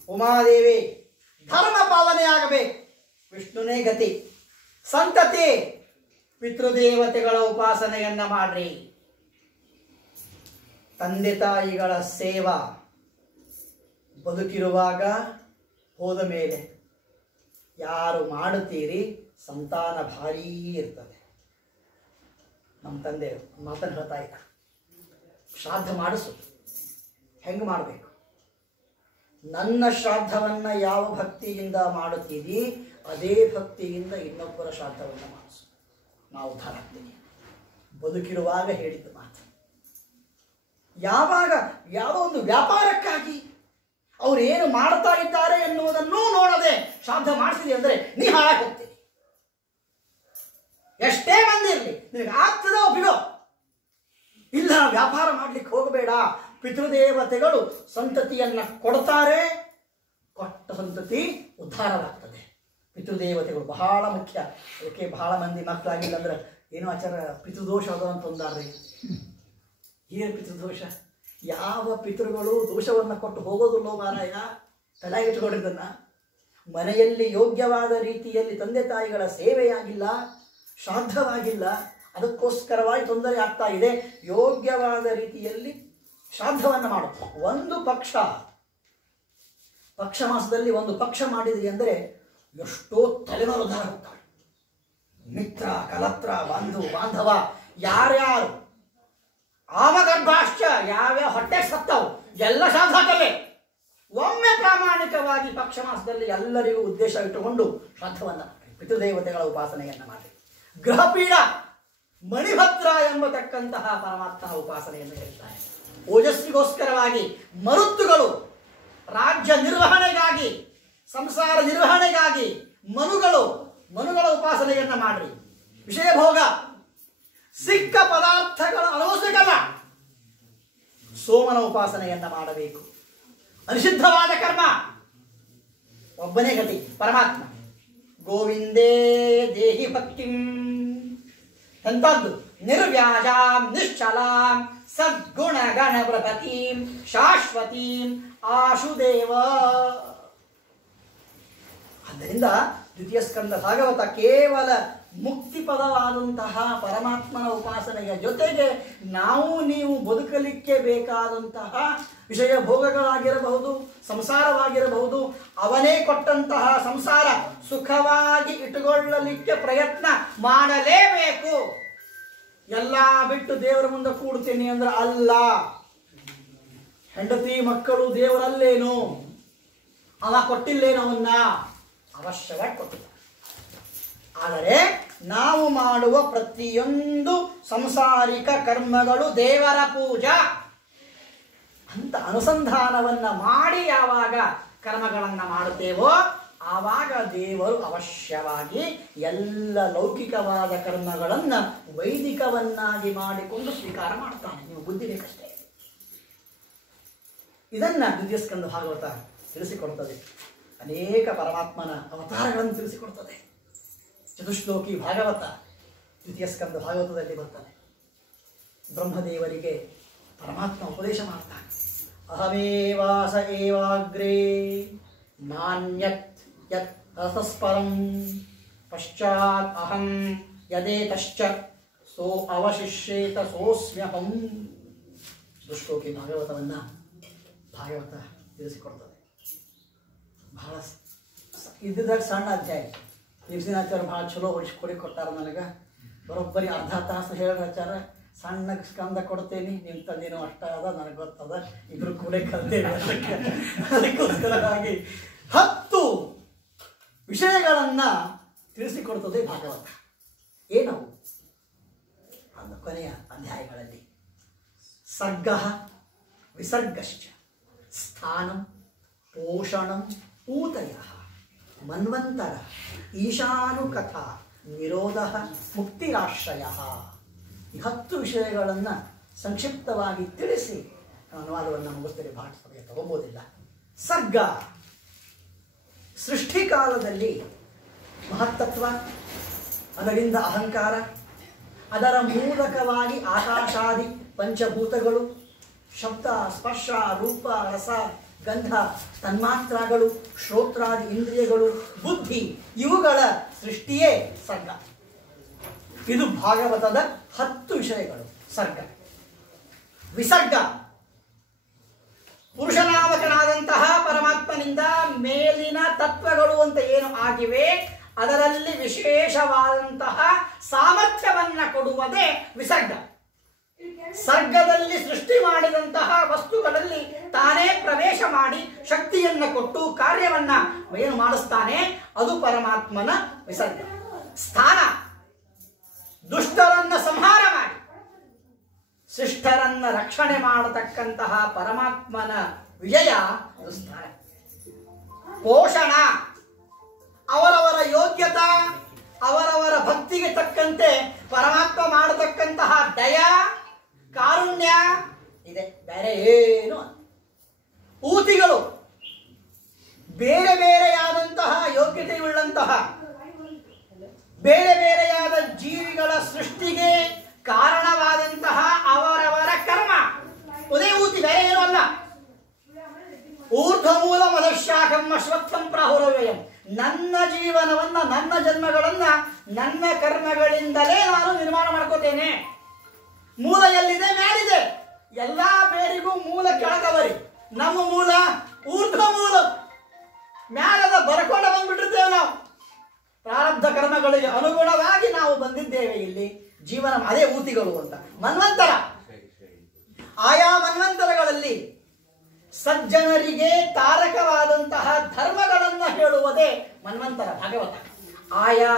ಉಮಾದೇವಿ ಧರ್ಮ ಪಾಲನೆ ಆಗಬೇಕು, ವಿಷ್ಣುನೇ ಗತಿ. ಸಂತತಿ, ಪಿತೃದೇವತೆಗಳ ಉಪಾಸನೆಯನ್ನ ಮಾಡ್ರಿ. ತಂದೆ ತಾಯಿಗಳ ಸೇವಾ ಬದುಕಿರುವಾಗ, ಹೋದ ಮೇಲೆ ಯಾರು ಮಾಡುತ್ತೀರಿ ಸಂತಾನ ಭಾರೀ ಇರ್ತದೆ. ನಮ್ಮ ತಂದೆ ಮಾತನ್ನು ಹೇಳ್ತಾ ಇದ್ದ, ಶ್ರಾದ್ದ ಮಾಡಿಸು. ಹೆಂಗೆ ಮಾಡಬೇಕು? ನನ್ನ ಶ್ರಾದ್ದವನ್ನ ಯಾವ ಭಕ್ತಿಯಿಂದ ಮಾಡುತ್ತೀರಿ ಅದೇ ಭಕ್ತಿಯಿಂದ ಇನ್ನೊಬ್ಬರ ಶ್ರಾದ್ದವನ್ನು ಮಾಡಿಸು, ನಾವು ಉದ್ಧಾರ ಆಗ್ತೀವಿ. ಬದುಕಿರುವಾಗ ಹೇಳಿದ್ದ ಮಾತು. ಯಾವಾಗ ಯಾವುದೋ ಒಂದು ವ್ಯಾಪಾರಕ್ಕಾಗಿ ಅವ್ರು ಏನು ಮಾಡ್ತಾ ಇದ್ದಾರೆ ಎನ್ನುವುದನ್ನೂ ನೋಡದೆ ಶ್ರಾದ್ದ ಮಾಡಿಸಿದೆ ಅಂದ್ರೆ ನೀ ಹಾಳಾಗಿ ಹೋಗ್ತೀವಿ. ಎಷ್ಟೇ ಬಂದಿರಲಿ, ನಿನಗೆ ಆಗ್ತದೋ ಬಿಡೋ. ಇಲ್ಲ, ವ್ಯಾಪಾರ ಮಾಡ್ಲಿಕ್ಕೆ ಹೋಗಬೇಡ. ಪಿತೃದೇವತೆಗಳು ಸಂತತಿಯನ್ನ ಕೊಡ್ತಾರೆ, ಕೊಟ್ಟ ಸಂತತಿ ಉದ್ಧಾರವಾಗ್ತದೆ. ಪಿತೃದೇವತೆಗಳು ಬಹಳ ಮುಖ್ಯ. ಅದಕ್ಕೆ ಬಹಳ ಮಂದಿ ಮಕ್ಕಳಾಗಿಲ್ಲ ಅಂದ್ರೆ ಏನೋ ಆಚಾರ ಪಿತೃದೋಷ ಅದು ಅಂತ ಒಂದಾರ್ರಿ. ಏನು ಪಿತೃದೋಷ? ಯಾವ ಪಿತೃಗಳು ದೋಷವನ್ನು ಕೊಟ್ಟು ಹೋಗೋದಿಲ್ಲೋ ಮಾರಾಯ. ತಲೆಗಿಟ್ಕೊಂಡಿದ್ದನ್ನ ಮನೆಯಲ್ಲಿ ಯೋಗ್ಯವಾದ ರೀತಿಯಲ್ಲಿ ತಂದೆ ತಾಯಿಗಳ ಸೇವೆಯಾಗಿಲ್ಲ, ಶ್ರಾದ್ದವಾಗಿಲ್ಲ, ಅದಕ್ಕೋಸ್ಕರವಾಗಿ ತೊಂದರೆ ಆಗ್ತಾ ಇದೆ. ಯೋಗ್ಯವಾದ ರೀತಿಯಲ್ಲಿ ಶ್ರಾದ್ದವನ್ನು ಮಾಡು. ಒಂದು ಪಕ್ಷ ಪಕ್ಷ ಮಾಸದಲ್ಲಿ ಒಂದು ಪಕ್ಷ ಮಾಡಿದ್ರಿ ಅಂದರೆ ಎಷ್ಟೋ ತಲೆನೋವು ದಾರ ಹೋಗ್ತಾವೆ. ಮಿತ್ರ ಕಲತ್ರ ಬಂಧು ಬಾಂಧವ ಯಾರ್ಯಾರು ಆಮಗರ್ಭಾಶ್ಚ ಯಾವ್ಯಾವ ಹೊಟ್ಟೆ ಸತ್ತವು ಎಲ್ಲ ಶ್ರಾದ್ದಾಗಲೇ ಒಮ್ಮೆ ಪ್ರಾಮಾಣಿಕವಾಗಿ ಪಕ್ಷ ಮಾಸದಲ್ಲಿ ಎಲ್ಲರಿಗೂ ಉದ್ದೇಶ ಇಟ್ಟುಕೊಂಡು ಶ್ರಾದ್ದವನ್ನು ಪಿತೃದೇವತೆಗಳ ಉಪಾಸನೆಯನ್ನ ಮಾಡಿ ಗ್ರಹಪೀಡ ಮಣಿಭದ್ರ ಎಂಬತಕ್ಕಂತಹ ಪರಮಾತ್ಮನ ಉಪಾಸನೆಯನ್ನು ಹೇಳ್ತಾರೆ. ಓಜಸ್ಸಿಗೋಸ್ಕರವಾಗಿ ಮರುತ್ತುಗಳು ರಾಜ್ಯ ನಿರ್ವಹಣೆಗಾಗಿ ಸಂಸಾರ ನಿರ್ವಹಣೆಗಾಗಿ ಮನುಗಳ ಉಪಾಸನೆಯನ್ನ ಮಾಡ್ರಿ. ವಿಷಯ ಭೋಗ ಸಿಕ್ಕ ಪದಾರ್ಥಗಳ ಅನುಭವಿಸಬೇಕಲ್ಲ, ಸೋಮನ ಉಪಾಸನೆಯನ್ನ ಮಾಡಬೇಕು. ಅನಿಷಿದ್ಧವಾದ ಕರ್ಮ ಒಬ್ಬನೇ ಗತಿ ಪರಮಾತ್ಮ. ಗೋವಿಂದೇ ದೇಹಿ ಭಕ್ತಿಂ ಎಂತದ್ದು ನಿರ್ವ್ಯಾಜಾಂ ನಿಶ್ಚಲಾಂ ಸದ್ಗುಣ ಗಣ ಬೃಹತೀಂ ಶಾಶ್ವತೀಂ ಆಶುದೇವ. ಆದ್ದರಿಂದ ದ್ವಿತೀಯ ಸ್ಕಂದ ಭಾಗವತ ಕೇವಲ ಮುಕ್ತಿಪದವಾದಂತಹ ಪರಮಾತ್ಮನ ಉಪಾಸನೆಯ ಜೊತೆಗೆ ನಾವು ನೀವು ಬದುಕಲಿಕ್ಕೆ ಬೇಕಾದಂತಹ ವಿಷಯ ಭೋಗಗಳಾಗಿರಬಹುದು, ಸಂಸಾರವಾಗಿರಬಹುದು, ಅವನೇ ಕೊಟ್ಟಂತಹ ಸಂಸಾರ ಸುಖವಾಗಿ ಇಟ್ಟುಕೊಳ್ಳಲಿಕ್ಕೆ ಪ್ರಯತ್ನ ಮಾಡಲೇಬೇಕು. ಎಲ್ಲ ಬಿಟ್ಟು ದೇವರ ಮುಂದೆ ಕೂಡ್ತೀನಿ ಅಂದ್ರೆ ಅಲ್ಲ. ಹೆಂಡತಿ ಮಕ್ಕಳು ದೇವರಲ್ಲೇನು, ಅವ ಕೊಟ್ಟಿಲ್ಲೇನೋ ಅವನ್ನ ಅವಶ್ಯವಾಗಿ ಕೊಟ್ಟಿಲ್ಲ. ಆದರೆ ನಾವು ಮಾಡುವ ಪ್ರತಿಯೊಂದು ಸಂಸಾರಿಕ ಕರ್ಮಗಳು ದೇವರ ಪೂಜಾ ಅಂತ ಅನುಸಂಧಾನವನ್ನ ಮಾಡಿ ಯಾವಾಗ ಕರ್ಮಗಳನ್ನ ಮಾಡುತ್ತೇವೋ ಆವಾಗ ದೇವರು ಅವಶ್ಯವಾಗಿ ಎಲ್ಲ ಲೌಕಿಕವಾದ ಕರ್ಮಗಳನ್ನ ವೈದಿಕವನ್ನಾಗಿ ಮಾಡಿಕೊಂಡು ಸ್ವೀಕಾರ ಮಾಡ್ತಾನೆ. ನೀವು ಬುದ್ಧಿ ಬೇಕಷ್ಟೇ. ಇದನ್ನ ದ್ವಿತೀಯ ಸ್ಕಂದ ಭಾಗವತ ತಿಳಿಸಿಕೊಡ್ತದೆ. ಅನೇಕ ಪರಮಾತ್ಮನ ಅವತಾರಗಳನ್ನು ತಿಳಿಸಿಕೊಡ್ತದೆ. ಚತುಶ್ಲೋಕಿ ಭಾಗವತ ದ್ವಿತೀಯ ಸ್ಕಂದ ಭಾಗವತದಲ್ಲಿ ಬರ್ತಾನೆ. ಬ್ರಹ್ಮದೇವರಿಗೆ ಪರಮಾತ್ಮ ಉಪದೇಶ ಮಾಡ್ತಾನೆ. ಅಹಮೇವಾಸ ಏವಾಗ್ರೇ ನಾನ್ಯತ್ ಯತ್ ರಸಸ್ಪರಂ ಪಶ್ಚಾತ್ ಅಹಂ ಯದೇತಶ್ಚ ಸೋ ಅವಶಿಷ್ಯೇತ ಸೋಸ್ಮ್ಯಹಂ. ಚತುಶ್ಲೋಕಿ ಭಾಗವತ ತಿಳಿಸಿಕೊಡ್ತದೆ. ಬಹಳ ಇದ್ದಾಗ ಸಣ್ಣ ಅಧ್ಯಾಯ. ನಿಮ್ಸಿನಾಚಾರ್ಯ ಭಾಳ ಚಲೋ ಕೊಟ್ಟಾರ. ನನಗೆ ಬರೋಬ್ಬರಿ ಅರ್ಧ ತಾಸು ಹೇಳಿದಾಚಾರ ಸಣ್ಣ ಸ್ಕಂದ ಕೊಡ್ತೇನೆ, ನಿಮ್ಮ ತಂದೆನೂ ಅಷ್ಟ ಅದ, ನನಗೆ ಗೊತ್ತದ, ಇಬ್ರು ಕೂಡ ಕಲ್ತೇವೆ. ಅದಕ್ಕೋಸ್ಕರವಾಗಿ 10 ವಿಷಯಗಳನ್ನ ತಿಳಿಸಿಕೊಡ್ತದೆ ಭಾಗವತ. ಏನವು ಅಂದ ಕೊನೆಯ ಅಧ್ಯಾಯಗಳಲ್ಲಿ ಸರ್ಗ ವಿಸರ್ಗಶ್ಚ ಸ್ಥಾನಂ ಪೋಷಣಂ ಊತಯ ಮನ್ವಂತರ ಈಶಾನುಕಥಾ ನಿರೋಧ ಮುಕ್ತಿರಾಶ್ರಯ. ಈ 10 ವಿಷಯಗಳನ್ನು ಸಂಕ್ಷಿಪ್ತವಾಗಿ ತಿಳಿಸಿ ಅನುವಾದವನ್ನು ಮುಗಿಸ್ತೇನೆ. ಭಾಳ ಸಮಯ ತಗೋಬೋದಿಲ್ಲ. ಸರ್ಗ ಸೃಷ್ಟಿಕಾಲದಲ್ಲಿ ಮಹತ್ತತ್ವ, ಅದರಿಂದ ಅಹಂಕಾರ, ಅದರ ಮೂಲಕವಾಗಿ ಆಕಾಶಾದಿ ಪಂಚಭೂತಗಳು, ಶಬ್ದ ಸ್ಪರ್ಶ ರೂಪ ರಸ ಗಂಧ ತನ್ಮಾತ್ರಗಳು, ಶ್ರೋತ್ರಾದಿ ಇಂದ್ರಿಯಗಳು, ಬುದ್ಧಿ, ಇವುಗಳ ಸೃಷ್ಟಿಯೇ ಸರ್ಗ. ಇದು ಭಾಗವತದ 10 ವಿಷಯಗಳು. ಸರ್ಗ ವಿಸರ್ಗ ಪುರುಷನಾಮಕನಾದಂತಹ ಪರಮಾತ್ಮನಿಂದ ಮೇಲಿನ ತತ್ವಗಳು ಅಂತ ಏನು ಆಗಿವೆ ಅದರಲ್ಲಿ ವಿಶೇಷವಾದಂತಹ ಸಾಮರ್ಥ್ಯವನ್ನ ಕೊಡುವುದೇ ವಿಸರ್ಗ. ಸರ್ಗದಲ್ಲಿ ಸೃಷ್ಟಿ ಮಾಡಿದಂತಹ ವಸ್ತುಗಳಲ್ಲಿ ತಾನೇ ಪ್ರವೇಶ ಮಾಡಿ ಶಕ್ತಿಯನ್ನ ಕೊಟ್ಟು ಕಾರ್ಯವನ್ನ ಏನು ಮಾಡಿಸ್ತಾನೆ, ಅದು ಪರಮಾತ್ಮನ ವಿಸರ್ಗ. ಸ್ಥಾನ ದುಷ್ಟರನ್ನ ಸಂಹಾರ ಮಾಡಿ ಶಿಷ್ಟರನ್ನ ರಕ್ಷಣೆ ಮಾಡತಕ್ಕಂತಹ ಪರಮಾತ್ಮನ ವಿಜಯ ಅದು ಸ್ಥಾನ. ಪೋಷಣ ಅವರವರ ಯೋಗ್ಯತಾ ಅವರವರ ಭಕ್ತಿಗೆ ತಕ್ಕಂತೆ ಪರಮಾತ್ಮ ಮಾಡತಕ್ಕಂತಹ ದಯ ಕಾರುಣ್ಯ ಇದೆ, ಬೇರೆ ಏನು. ಊತಿಗಳು ಬೇರೆ ಬೇರೆಯಾದಂತಹ ಯೋಗ್ಯತೆಯುಳ್ಳಂತಹ ಬೇರೆ ಬೇರೆಯಾದ ಜೀವಿಗಳ ಸೃಷ್ಟಿಗೆ ಕಾರಣವಾದಂತಹ ಅವರವರ ಕರ್ಮ ಉದೇ ಊತಿ, ಬೇರೆ ಏನೂ ಅಲ್ಲ. ಊರ್ಧ್ವಮೂಲ ಮಧುಶಾಖಂ ಅಶ್ವತ್ಥಂ ಪ್ರಾಹುರವ್ಯಯಂ. ನನ್ನ ಜೀವನವನ್ನ ನನ್ನ ಜನ್ಮಗಳನ್ನ ನನ್ನ ಕರ್ಮಗಳಿಂದಲೇ ನಾನು ನಿರ್ಮಾಣ ಮಾಡ್ಕೋತೇನೆ. ಮೂಲ ಎಲ್ಲಿದೆ? ಮೇಲಿದೆ. ಎಲ್ಲಾ ಬೇರಿಗೂ ಮೂಲ ಕೆಳಗವರಿ. ನಮ್ಮ ಮೂಲ ಊರ್ಧ್ವ ಮೂಲ. ಮ್ಯಾಲದ ಬರ್ಕೊಂಡು ಬಂದ್ಬಿಟ್ಟಿರ್ತೇವೆ ನಾವು. ಪ್ರಾರಬ್ಧ ಕರ್ಮಗಳಿಗೆ ಅನುಗುಣವಾಗಿ ನಾವು ಬಂದಿದ್ದೇವೆ. ಇಲ್ಲಿ ಜೀವನ ಅದೇ ಊತಿಗಳು ಅಂತ ಮನ್ವಂತರ. ಆಯಾ ಮನ್ವಂತರಗಳಲ್ಲಿ ಸಜ್ಜನರಿಗೆ ತಾರಕವಾದಂತಹ ಧರ್ಮಗಳನ್ನು ಹೇಳುವುದೇ ಮನ್ವಂತರ ಭಾಗವತ. ಆಯಾ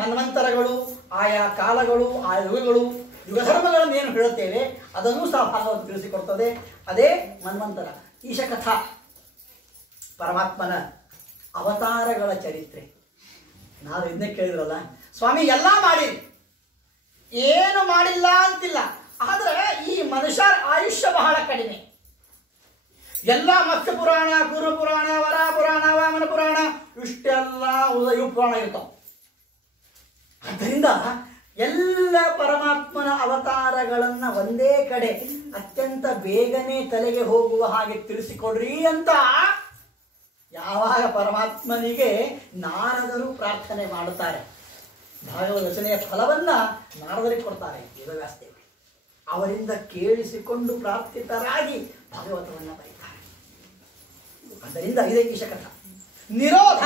ಮನ್ವಂತರಗಳು, ಆಯಾ ಕಾಲಗಳು, ಆಯಾ ಯುಗಗಳು, ಯುಗ ಧರ್ಮಗಳನ್ನು ಏನು ಹೇಳುತ್ತೇವೆ ಅದನ್ನು ಸಹ ಭಾಗವತ ತಿಳಿಸಿಕೊಡ್ತದೆ. ಅದೇ ಮನ್ವಂತರ. ಈಶಕಥಾ ಪರಮಾತ್ಮನ ಅವತಾರಗಳ ಚರಿತ್ರೆ. ನಾವು ಇದನ್ನೇ ಕೇಳಿದ್ರಲ್ಲ, ಸ್ವಾಮಿ ಎಲ್ಲ ಮಾಡಿರಿ, ಏನು ಮಾಡಿಲ್ಲ ಅಂತಿಲ್ಲ, ಆದ್ರೆ ಈ ಮನುಷ್ಯರ ಆಯುಷ್ಯ ಬಹಳ ಕಡಿಮೆ. ಎಲ್ಲ ಮತ್ಸ್ಯ ಪುರಾಣ, ಕುರು ಪುರಾಣ, ವರ ಪುರಾಣ, ವಾಮನ ಪುರಾಣ ಇಷ್ಟೆಲ್ಲ ಇವು ಪುರಾಣ ಇರ್ತಾವ. ಆದ್ದರಿಂದ ಎಲ್ಲ ಪರಮಾತ್ಮನ ಅವತಾರಗಳನ್ನ ಒಂದೇ ಕಡೆ ಅತ್ಯಂತ ಬೇಗನೆ ತಲೆಗೆ ಹೋಗುವ ಹಾಗೆ ತಿಳಿಸಿಕೊಡ್ರಿ ಅಂತ ಯಾವಾಗ ಪರಮಾತ್ಮನಿಗೆ ನಾರದರು ಪ್ರಾರ್ಥನೆ ಮಾಡುತ್ತಾರೆ, ಭಾಗವತ ರಚನೆಯ ಫಲವನ್ನ ನಾರದರಿಗೆ ಕೊಡ್ತಾರೆ ವೇದವ್ಯಾಸದೇವರು. ಅವರಿಂದ ಕೇಳಿಸಿಕೊಂಡು ಪ್ರಾರ್ಥಿತರಾಗಿ ಭಾಗವತವನ್ನ ಬರೀತಾರೆ. ಆದ್ದರಿಂದ ಇದೇ ಈಶಕಥ. ನಿರೋಧ.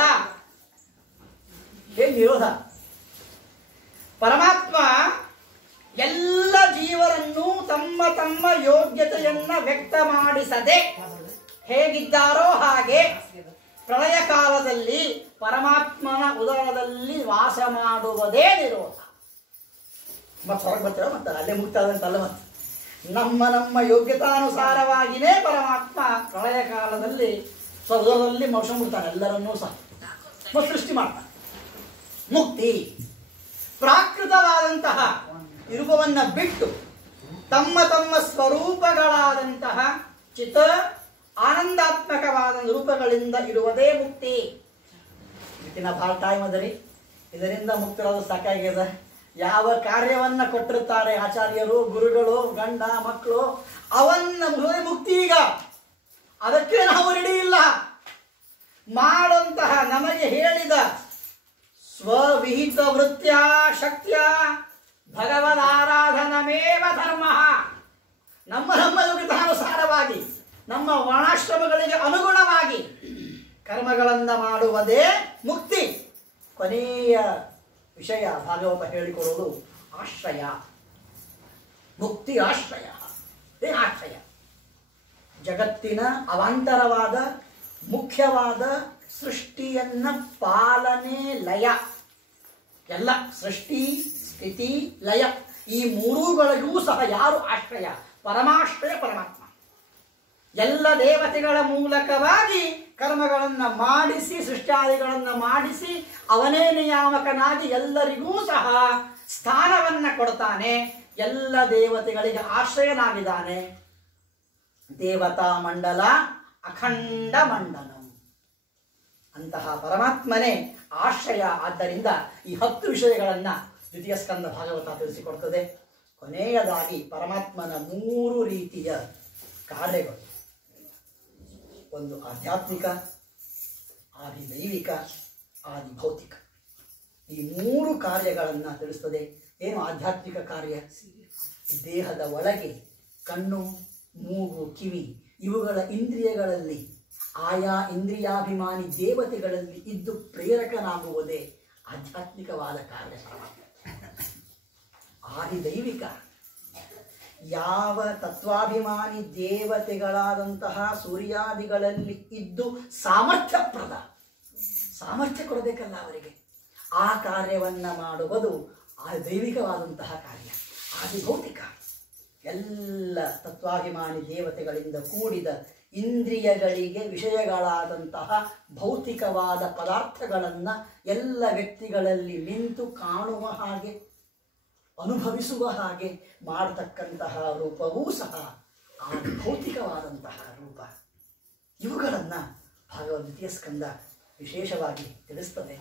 ಹೇಗೆ ನಿರೋಧ? ಪರಮಾತ್ಮ ಎಲ್ಲ ಜೀವರನ್ನು ತಮ್ಮ ತಮ್ಮ ಯೋಗ್ಯತೆಯನ್ನ ವ್ಯಕ್ತ ಮಾಡಿಸದೆ ಹೇಗಿದ್ದಾರೋ ಹಾಗೆ ಪ್ರಳಯ ಕಾಲದಲ್ಲಿ ಪರಮಾತ್ಮನ ಉದರದಲ್ಲಿ ವಾಸ ಮಾಡುವುದೇ ನಿರೋಧ. ಮತ್ತೆ ಹೊರಗೆ ಬರ್ತೀರ, ಮತ್ತೆ ಅಲ್ಲೇ ಮುಕ್ತಾದಂತಲ್ಲ. ಮತ್ತೆ ನಮ್ಮ ಯೋಗ್ಯತಾನುಸಾರವಾಗಿಯೇ ಪರಮಾತ್ಮ ಪ್ರಳಯ ಕಾಲದಲ್ಲಿ ಸ್ವರ್ಗದಲ್ಲಿ ಮೋಕ್ಷ ಮುಡ್ತಾನೆ, ಎಲ್ಲರನ್ನೂ ಸಹ ಸೃಷ್ಟಿ ಮಾಡ್ತಾನೆ. ಮುಕ್ತಿ ಪ್ರಾಕೃತವಾದಂತಹ ರೂಪವನ್ನ ಬಿಟ್ಟು ತಮ್ಮ ತಮ್ಮ ಸ್ವರೂಪಗಳಾದಂತಹ ಚಿತ್ತ ಆನಂದಾತ್ಮಕವಾದ ರೂಪಗಳಿಂದ ಇರುವುದೇ ಮುಕ್ತಿ. ಇದಕ್ಕಿನ್ನ ಬಹಳ ಟೈಮ್ ಅದರಿ. ಇದರಿಂದ ಮುಕ್ತರಾದ ಸಾಕಾಗ್ಯದ. ಯಾವ ಕಾರ್ಯವನ್ನ ಕೊಟ್ಟಿರ್ತಾರೆ ಆಚಾರ್ಯರು, ಗುರುಗಳು, ಗಂಡ ಮಕ್ಕಳು, ಅವನ್ನ ಮುಕ್ತಿ. ಈಗ ಅದಕ್ಕೆ ನಾವು ರೆಡಿ ಇಲ್ಲ. ಮಾಡಂತಹ ನಮಗೆ ಹೇಳಿದ ಸ್ವವಿಹಿತ ವೃತ್ಯ ಶಕ್ತಿಯ ಭಗವದಾರಾಧನಮೇವ ಧರ್ಮ. ನಮ್ಮ ಯೋಗ್ಯತಾನುಸಾರವಾಗಿ ನಮ್ಮ ವರ್ಣಾಶ್ರಮಗಳಿಗೆ ಅನುಗುಣವಾಗಿ ಕರ್ಮಗಳನ್ನ ಮಾಡುವುದೇ ಮುಕ್ತಿ. ಕೊನೆಯ ವಿಷಯ ಭಾಗವತ ಹೇಳಿಕೊಡುವುದು ಆಶ್ರಯ. ಮುಕ್ತಿ ಆಶ್ರಯ. ಇದೇ ಆಶ್ರಯ. ಜಗತ್ತಿನ ಅವಾಂತರವಾದ ಮುಖ್ಯವಾದ ಸೃಷ್ಟಿಯನ್ನ ಪಾಲನೆ ಲಯ, ಎಲ್ಲ ಸೃಷ್ಟಿ ಸ್ಥಿತಿ ಲಯ, ಈ ಮೂರುಗಳಿಗೂ ಸಹ ಯಾರು ಆಶ್ರಯ? ಪರಮಾಶ್ರಯ ಪರಮಾತ್ಮ. ಎಲ್ಲ ದೇವತೆಗಳ ಮೂಲಕವಾಗಿ ಕರ್ಮಗಳನ್ನ ಮಾಡಿಸಿ ಸೃಷ್ಟಿಯಾದಿಗಳನ್ನ ಮಾಡಿಸಿ ಅವನೇ ನಿಯಾಮಕನಾಗಿ ಎಲ್ಲರಿಗೂ ಸಹ ಸ್ಥಾನವನ್ನ ಕೊಡ್ತಾನೆ. ಎಲ್ಲ ದೇವತೆಗಳಿಗೆ ಆಶ್ರಯನಾಗಿದ್ದಾನೆ. ದೇವತಾ ಮಂಡಲ ಅಖಂಡ ಮಂಡಲಂ. ಅಂತಹ ಪರಮಾತ್ಮನೇ ಆಶ್ರಯ. ಆದ್ದರಿಂದ ಈ 10 ವಿಷಯಗಳನ್ನ ದ್ವಿತೀಯ ಸ್ಕಂದ ಭಾಗವತ ತಿಳಿಸಿಕೊಡ್ತದೆ. ಕೊನೆಯದಾಗಿ ಪರಮಾತ್ಮನ 3 ರೀತಿಯ ಕಾರ್ಯಗಳು. ಒಂದು ಆಧ್ಯಾತ್ಮಿಕ, ಆದಿದೈವಿಕ, ಆದಿಭೌತಿಕ. ಈ 3 ಕಾರ್ಯಗಳನ್ನ ತಿಳಿಸ್ತದೆ. ಏನು ಆಧ್ಯಾತ್ಮಿಕ ಕಾರ್ಯ? ದೇಹದ ಒಳಗೆ ಕಣ್ಣು, ಮೂಗು, ಕಿವಿ ಇವುಗಳ ಇಂದ್ರಿಯಗಳಲ್ಲಿ ಆಯಾ ಇಂದ್ರಿಯಾಭಿಮಾನಿ ದೇವತೆಗಳಲ್ಲಿ ಇದ್ದು ಪ್ರೇರಕನಾಗುವುದೇ ಆಧ್ಯಾತ್ಮಿಕವಾದ ಕಾರ್ಯ. ಆದಿದೈವಿಕ, ಯಾವ ತತ್ವಾಭಿಮಾನಿ ದೇವತೆಗಳಾದಂತಹ ಸೂರ್ಯಾದಿಗಳಲ್ಲಿ ಇದ್ದು ಸಾಮರ್ಥ್ಯಪ್ರದ, ಸಾಮರ್ಥ್ಯ ಕೊಡಬೇಕಲ್ಲ ಅವರಿಗೆ, ಆ ಕಾರ್ಯವನ್ನ ಮಾಡುವುದು ದೈವಿಕವಾದಂತಹ ಕಾರ್ಯ. ಆದಿಭೌತಿಕ, ಎಲ್ಲ ತತ್ವಾಭಿಮಾನಿ ದೇವತೆಗಳಿಂದ ಕೂಡಿದ ಇಂದ್ರಿಯಗಳಿಗೆ ವಿಷಯಗಳಾದಂತಹ ಭೌತಿಕವಾದ ಪದಾರ್ಥಗಳನ್ನು ಎಲ್ಲ ವ್ಯಕ್ತಿಗಳಲ್ಲಿ ನಿಂತು ಕಾಣುವ ಹಾಗೆ ಅನುಭವಿಸುವ ಹಾಗೆ ಮಾಡತಕ್ಕಂತಹ ರೂಪವೂ ಸಹ ಭೌತಿಕವಾದಂತಹ ರೂಪ. ಇವುಗಳನ್ನು ಭಗವದ್ಗೀತೆಯ ಸ್ಕಂದ ವಿಶೇಷವಾಗಿ ತಿಳಿಸ್ತದೆ.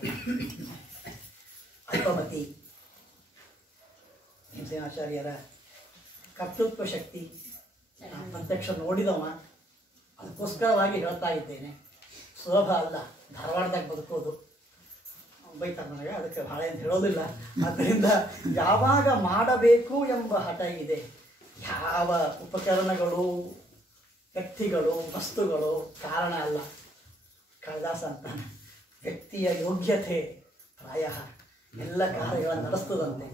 ಅಲ್ಪಮತಿ ಭೀಮಸೇನಾಚಾರ್ಯರ ಕರ್ತೃತ್ವ ಶಕ್ತಿ ಪ್ರತ್ಯಕ್ಷ ನೋಡಿದವ, ಅದಕ್ಕೋಸ್ಕರವಾಗಿ ಹೇಳ್ತಾ ಇದ್ದೇನೆ. ಸುಲಭ ಅಲ್ಲ ಧಾರವಾಡದಾಗ ಬದುಕೋದು. ಬೈತಾರೆ ನನಗೆ, ಅದಕ್ಕೆ ಭಾಳ ಏನು ಹೇಳೋದಿಲ್ಲ. ಆದ್ದರಿಂದ ಯಾವಾಗ ಮಾಡಬೇಕು ಎಂಬ ಹಠ ಇದೆ, ಯಾವ ಉಪಕರಣಗಳು, ವ್ಯಕ್ತಿಗಳು, ವಸ್ತುಗಳು ಕಾರಣ ಅಲ್ಲ. ಕಾಳಿದಾಸ ಅಂತಾನೆ, ವ್ಯಕ್ತಿಯ ಯೋಗ್ಯತೆ ಪ್ರಾಯ ಎಲ್ಲ ಕಾರ್ಯಗಳನ್ನು ನಡೆಸ್ತದಂತೆ.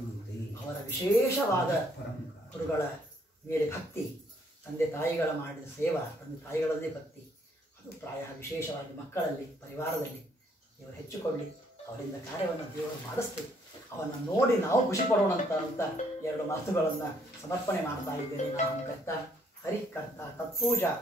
ಅವರ ವಿಶೇಷವಾದ ಗುರುಗಳ ಮೇಲೆ ಭಕ್ತಿ, ತಂದೆ ತಾಯಿಗಳ ಮಾಡಿದ ಸೇವಾ, ತಂದೆ ತಾಯಿಗಳಲ್ಲೇ ಭಕ್ತಿ, ಅದು ಪ್ರಾಯ ವಿಶೇಷವಾಗಿ ಮಕ್ಕಳಲ್ಲಿ, ಪರಿವಾರದಲ್ಲಿ ಇವರು ಹೆಚ್ಚಿಕೊಳ್ಳಿ, ಅವರಿಂದ ಕಾರ್ಯವನ್ನು ದೇವರು ಮಾಡಿಸ್ತೀವಿ, ಅವನ್ನು ನೋಡಿ ನಾವು ಖುಷಿ ಪಡೋಣಂತ ಅಂತ 2 ಮಾತುಗಳನ್ನು ಸಮರ್ಪಣೆ ಮಾಡ್ತಾ ಇದ್ದೇನೆ. ನಾವು ಕರ್ತ ಹರಿಕರ್ತ ತತ್ಪೂಜಾ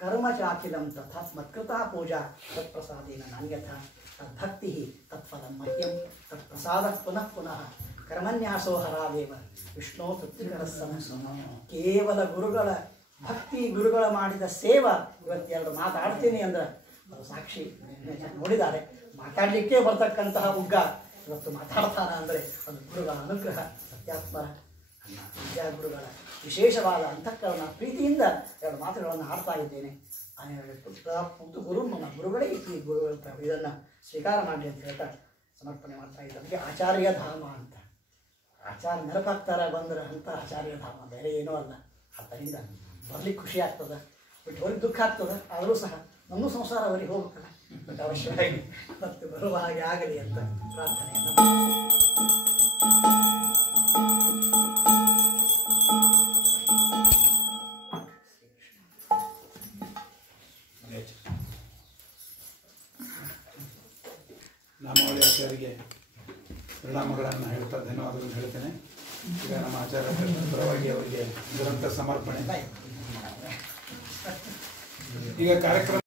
ಕರ್ಮ ಚಾಖಿಲಂ ತಥಾ ಮತ್ಕೃತಾ ಪೂಜಾ ತತ್ಪ್ರಸಾದೇನ ನಾನ್ಯಥ ತದ್ಭಕ್ತಿ ತತ್ಫಲಂ ಮಹ್ಯಂ ತತ್ಪ್ರಸಾದ ಪುನಃ ಪುನಃ ಕರ್ಮನ್ಯಾಸೋ ಹರಾವೇವ ವಿಷ್ಣು ತೃಪ್ತಿಕರಸ್ಸನ. ಕೇವಲ ಗುರುಗಳ ಭಕ್ತಿ, ಗುರುಗಳ ಮಾಡಿದ ಸೇವಾ. ಇವತ್ತು 2 ಮಾತಾಡ್ತೀನಿ ಅಂದ್ರೆ ಅದು ಸಾಕ್ಷಿ ನೋಡಿದ್ದಾರೆ. ಮಾತಾಡಲಿಕ್ಕೆ ಬರ್ತಕ್ಕಂತಹ ಉಗ್ಗ ಇವತ್ತು ಮಾತಾಡ್ತಾನ ಅಂದರೆ ಅದು ಗುರುಗಳ ಅನುಗ್ರಹ, ಸತ್ಯಾತ್ಮರ ವಿದ್ಯಾಗುರುಗಳ ವಿಶೇಷವಾದ ಅಂತಃಕರಣ ಪ್ರೀತಿಯಿಂದ 2 ಮಾತುಗಳನ್ನು ಆಡ್ತಾ ಇದ್ದೇನೆ. ಗುರು ನಮ್ಮ ಗುರುಗಳೇ ಇದನ್ನು ಸ್ವೀಕಾರ ಮಾಡಲಿ ಅಂತ ಹೇಳ್ತಾ ಸಮರ್ಪಣೆ ಮಾಡ್ತಾ ಇದ್ದ. ಅದಕ್ಕೆ ಆಚಾರ್ಯ ಧಾಮ ಅಂತ, ಆಚಾರ್ಯ ನೆನಪಾಗ್ತಾರ ಬಂದ್ರೆ ಅಂತ ಆಚಾರ್ಯ ಧಾಮ, ಬೇರೆ ಏನೂ ಅಲ್ಲ. ಆದ್ದರಿಂದ ಬರ್ಲಿಕ್ಕೆ ಖುಷಿ ಆಗ್ತದೆ, ಬಿಟ್ಟು ಅವ್ರಿಗೆ ದುಃಖ ಆಗ್ತದೆ. ಆದರೂ ಸಹ ನಮ್ಮ ಸಂಸಾರ ಅವರಿಗೆ ಹೋಗ್ಬೇಕಲ್ಲ, ಬಟ್ ಅವಶ್ಯವಾಗಿ ಮತ್ತು ಬರುವ ಹಾಗೆ ಆಗಲಿ ಅಂತ ಪ್ರಾರ್ಥನೆಯನ್ನು. ನಾಮಾವಳಿ ಆಚಾರ್ಯರಿಗೆ ಪ್ರಣಾಮಗಳನ್ನು ಹೇಳ್ತಾ ಧನ್ಯವಾದಗಳನ್ನು ಹೇಳ್ತೇನೆ. ಈಗ ನಮ್ಮ ಆಚಾರ್ಯ ಪರವಾಗಿ ಅವರಿಗೆ ದುರಂತ ಸಮರ್ಪಣೆ. ಈಗ ಕಾರ್ಯಕ್ರಮ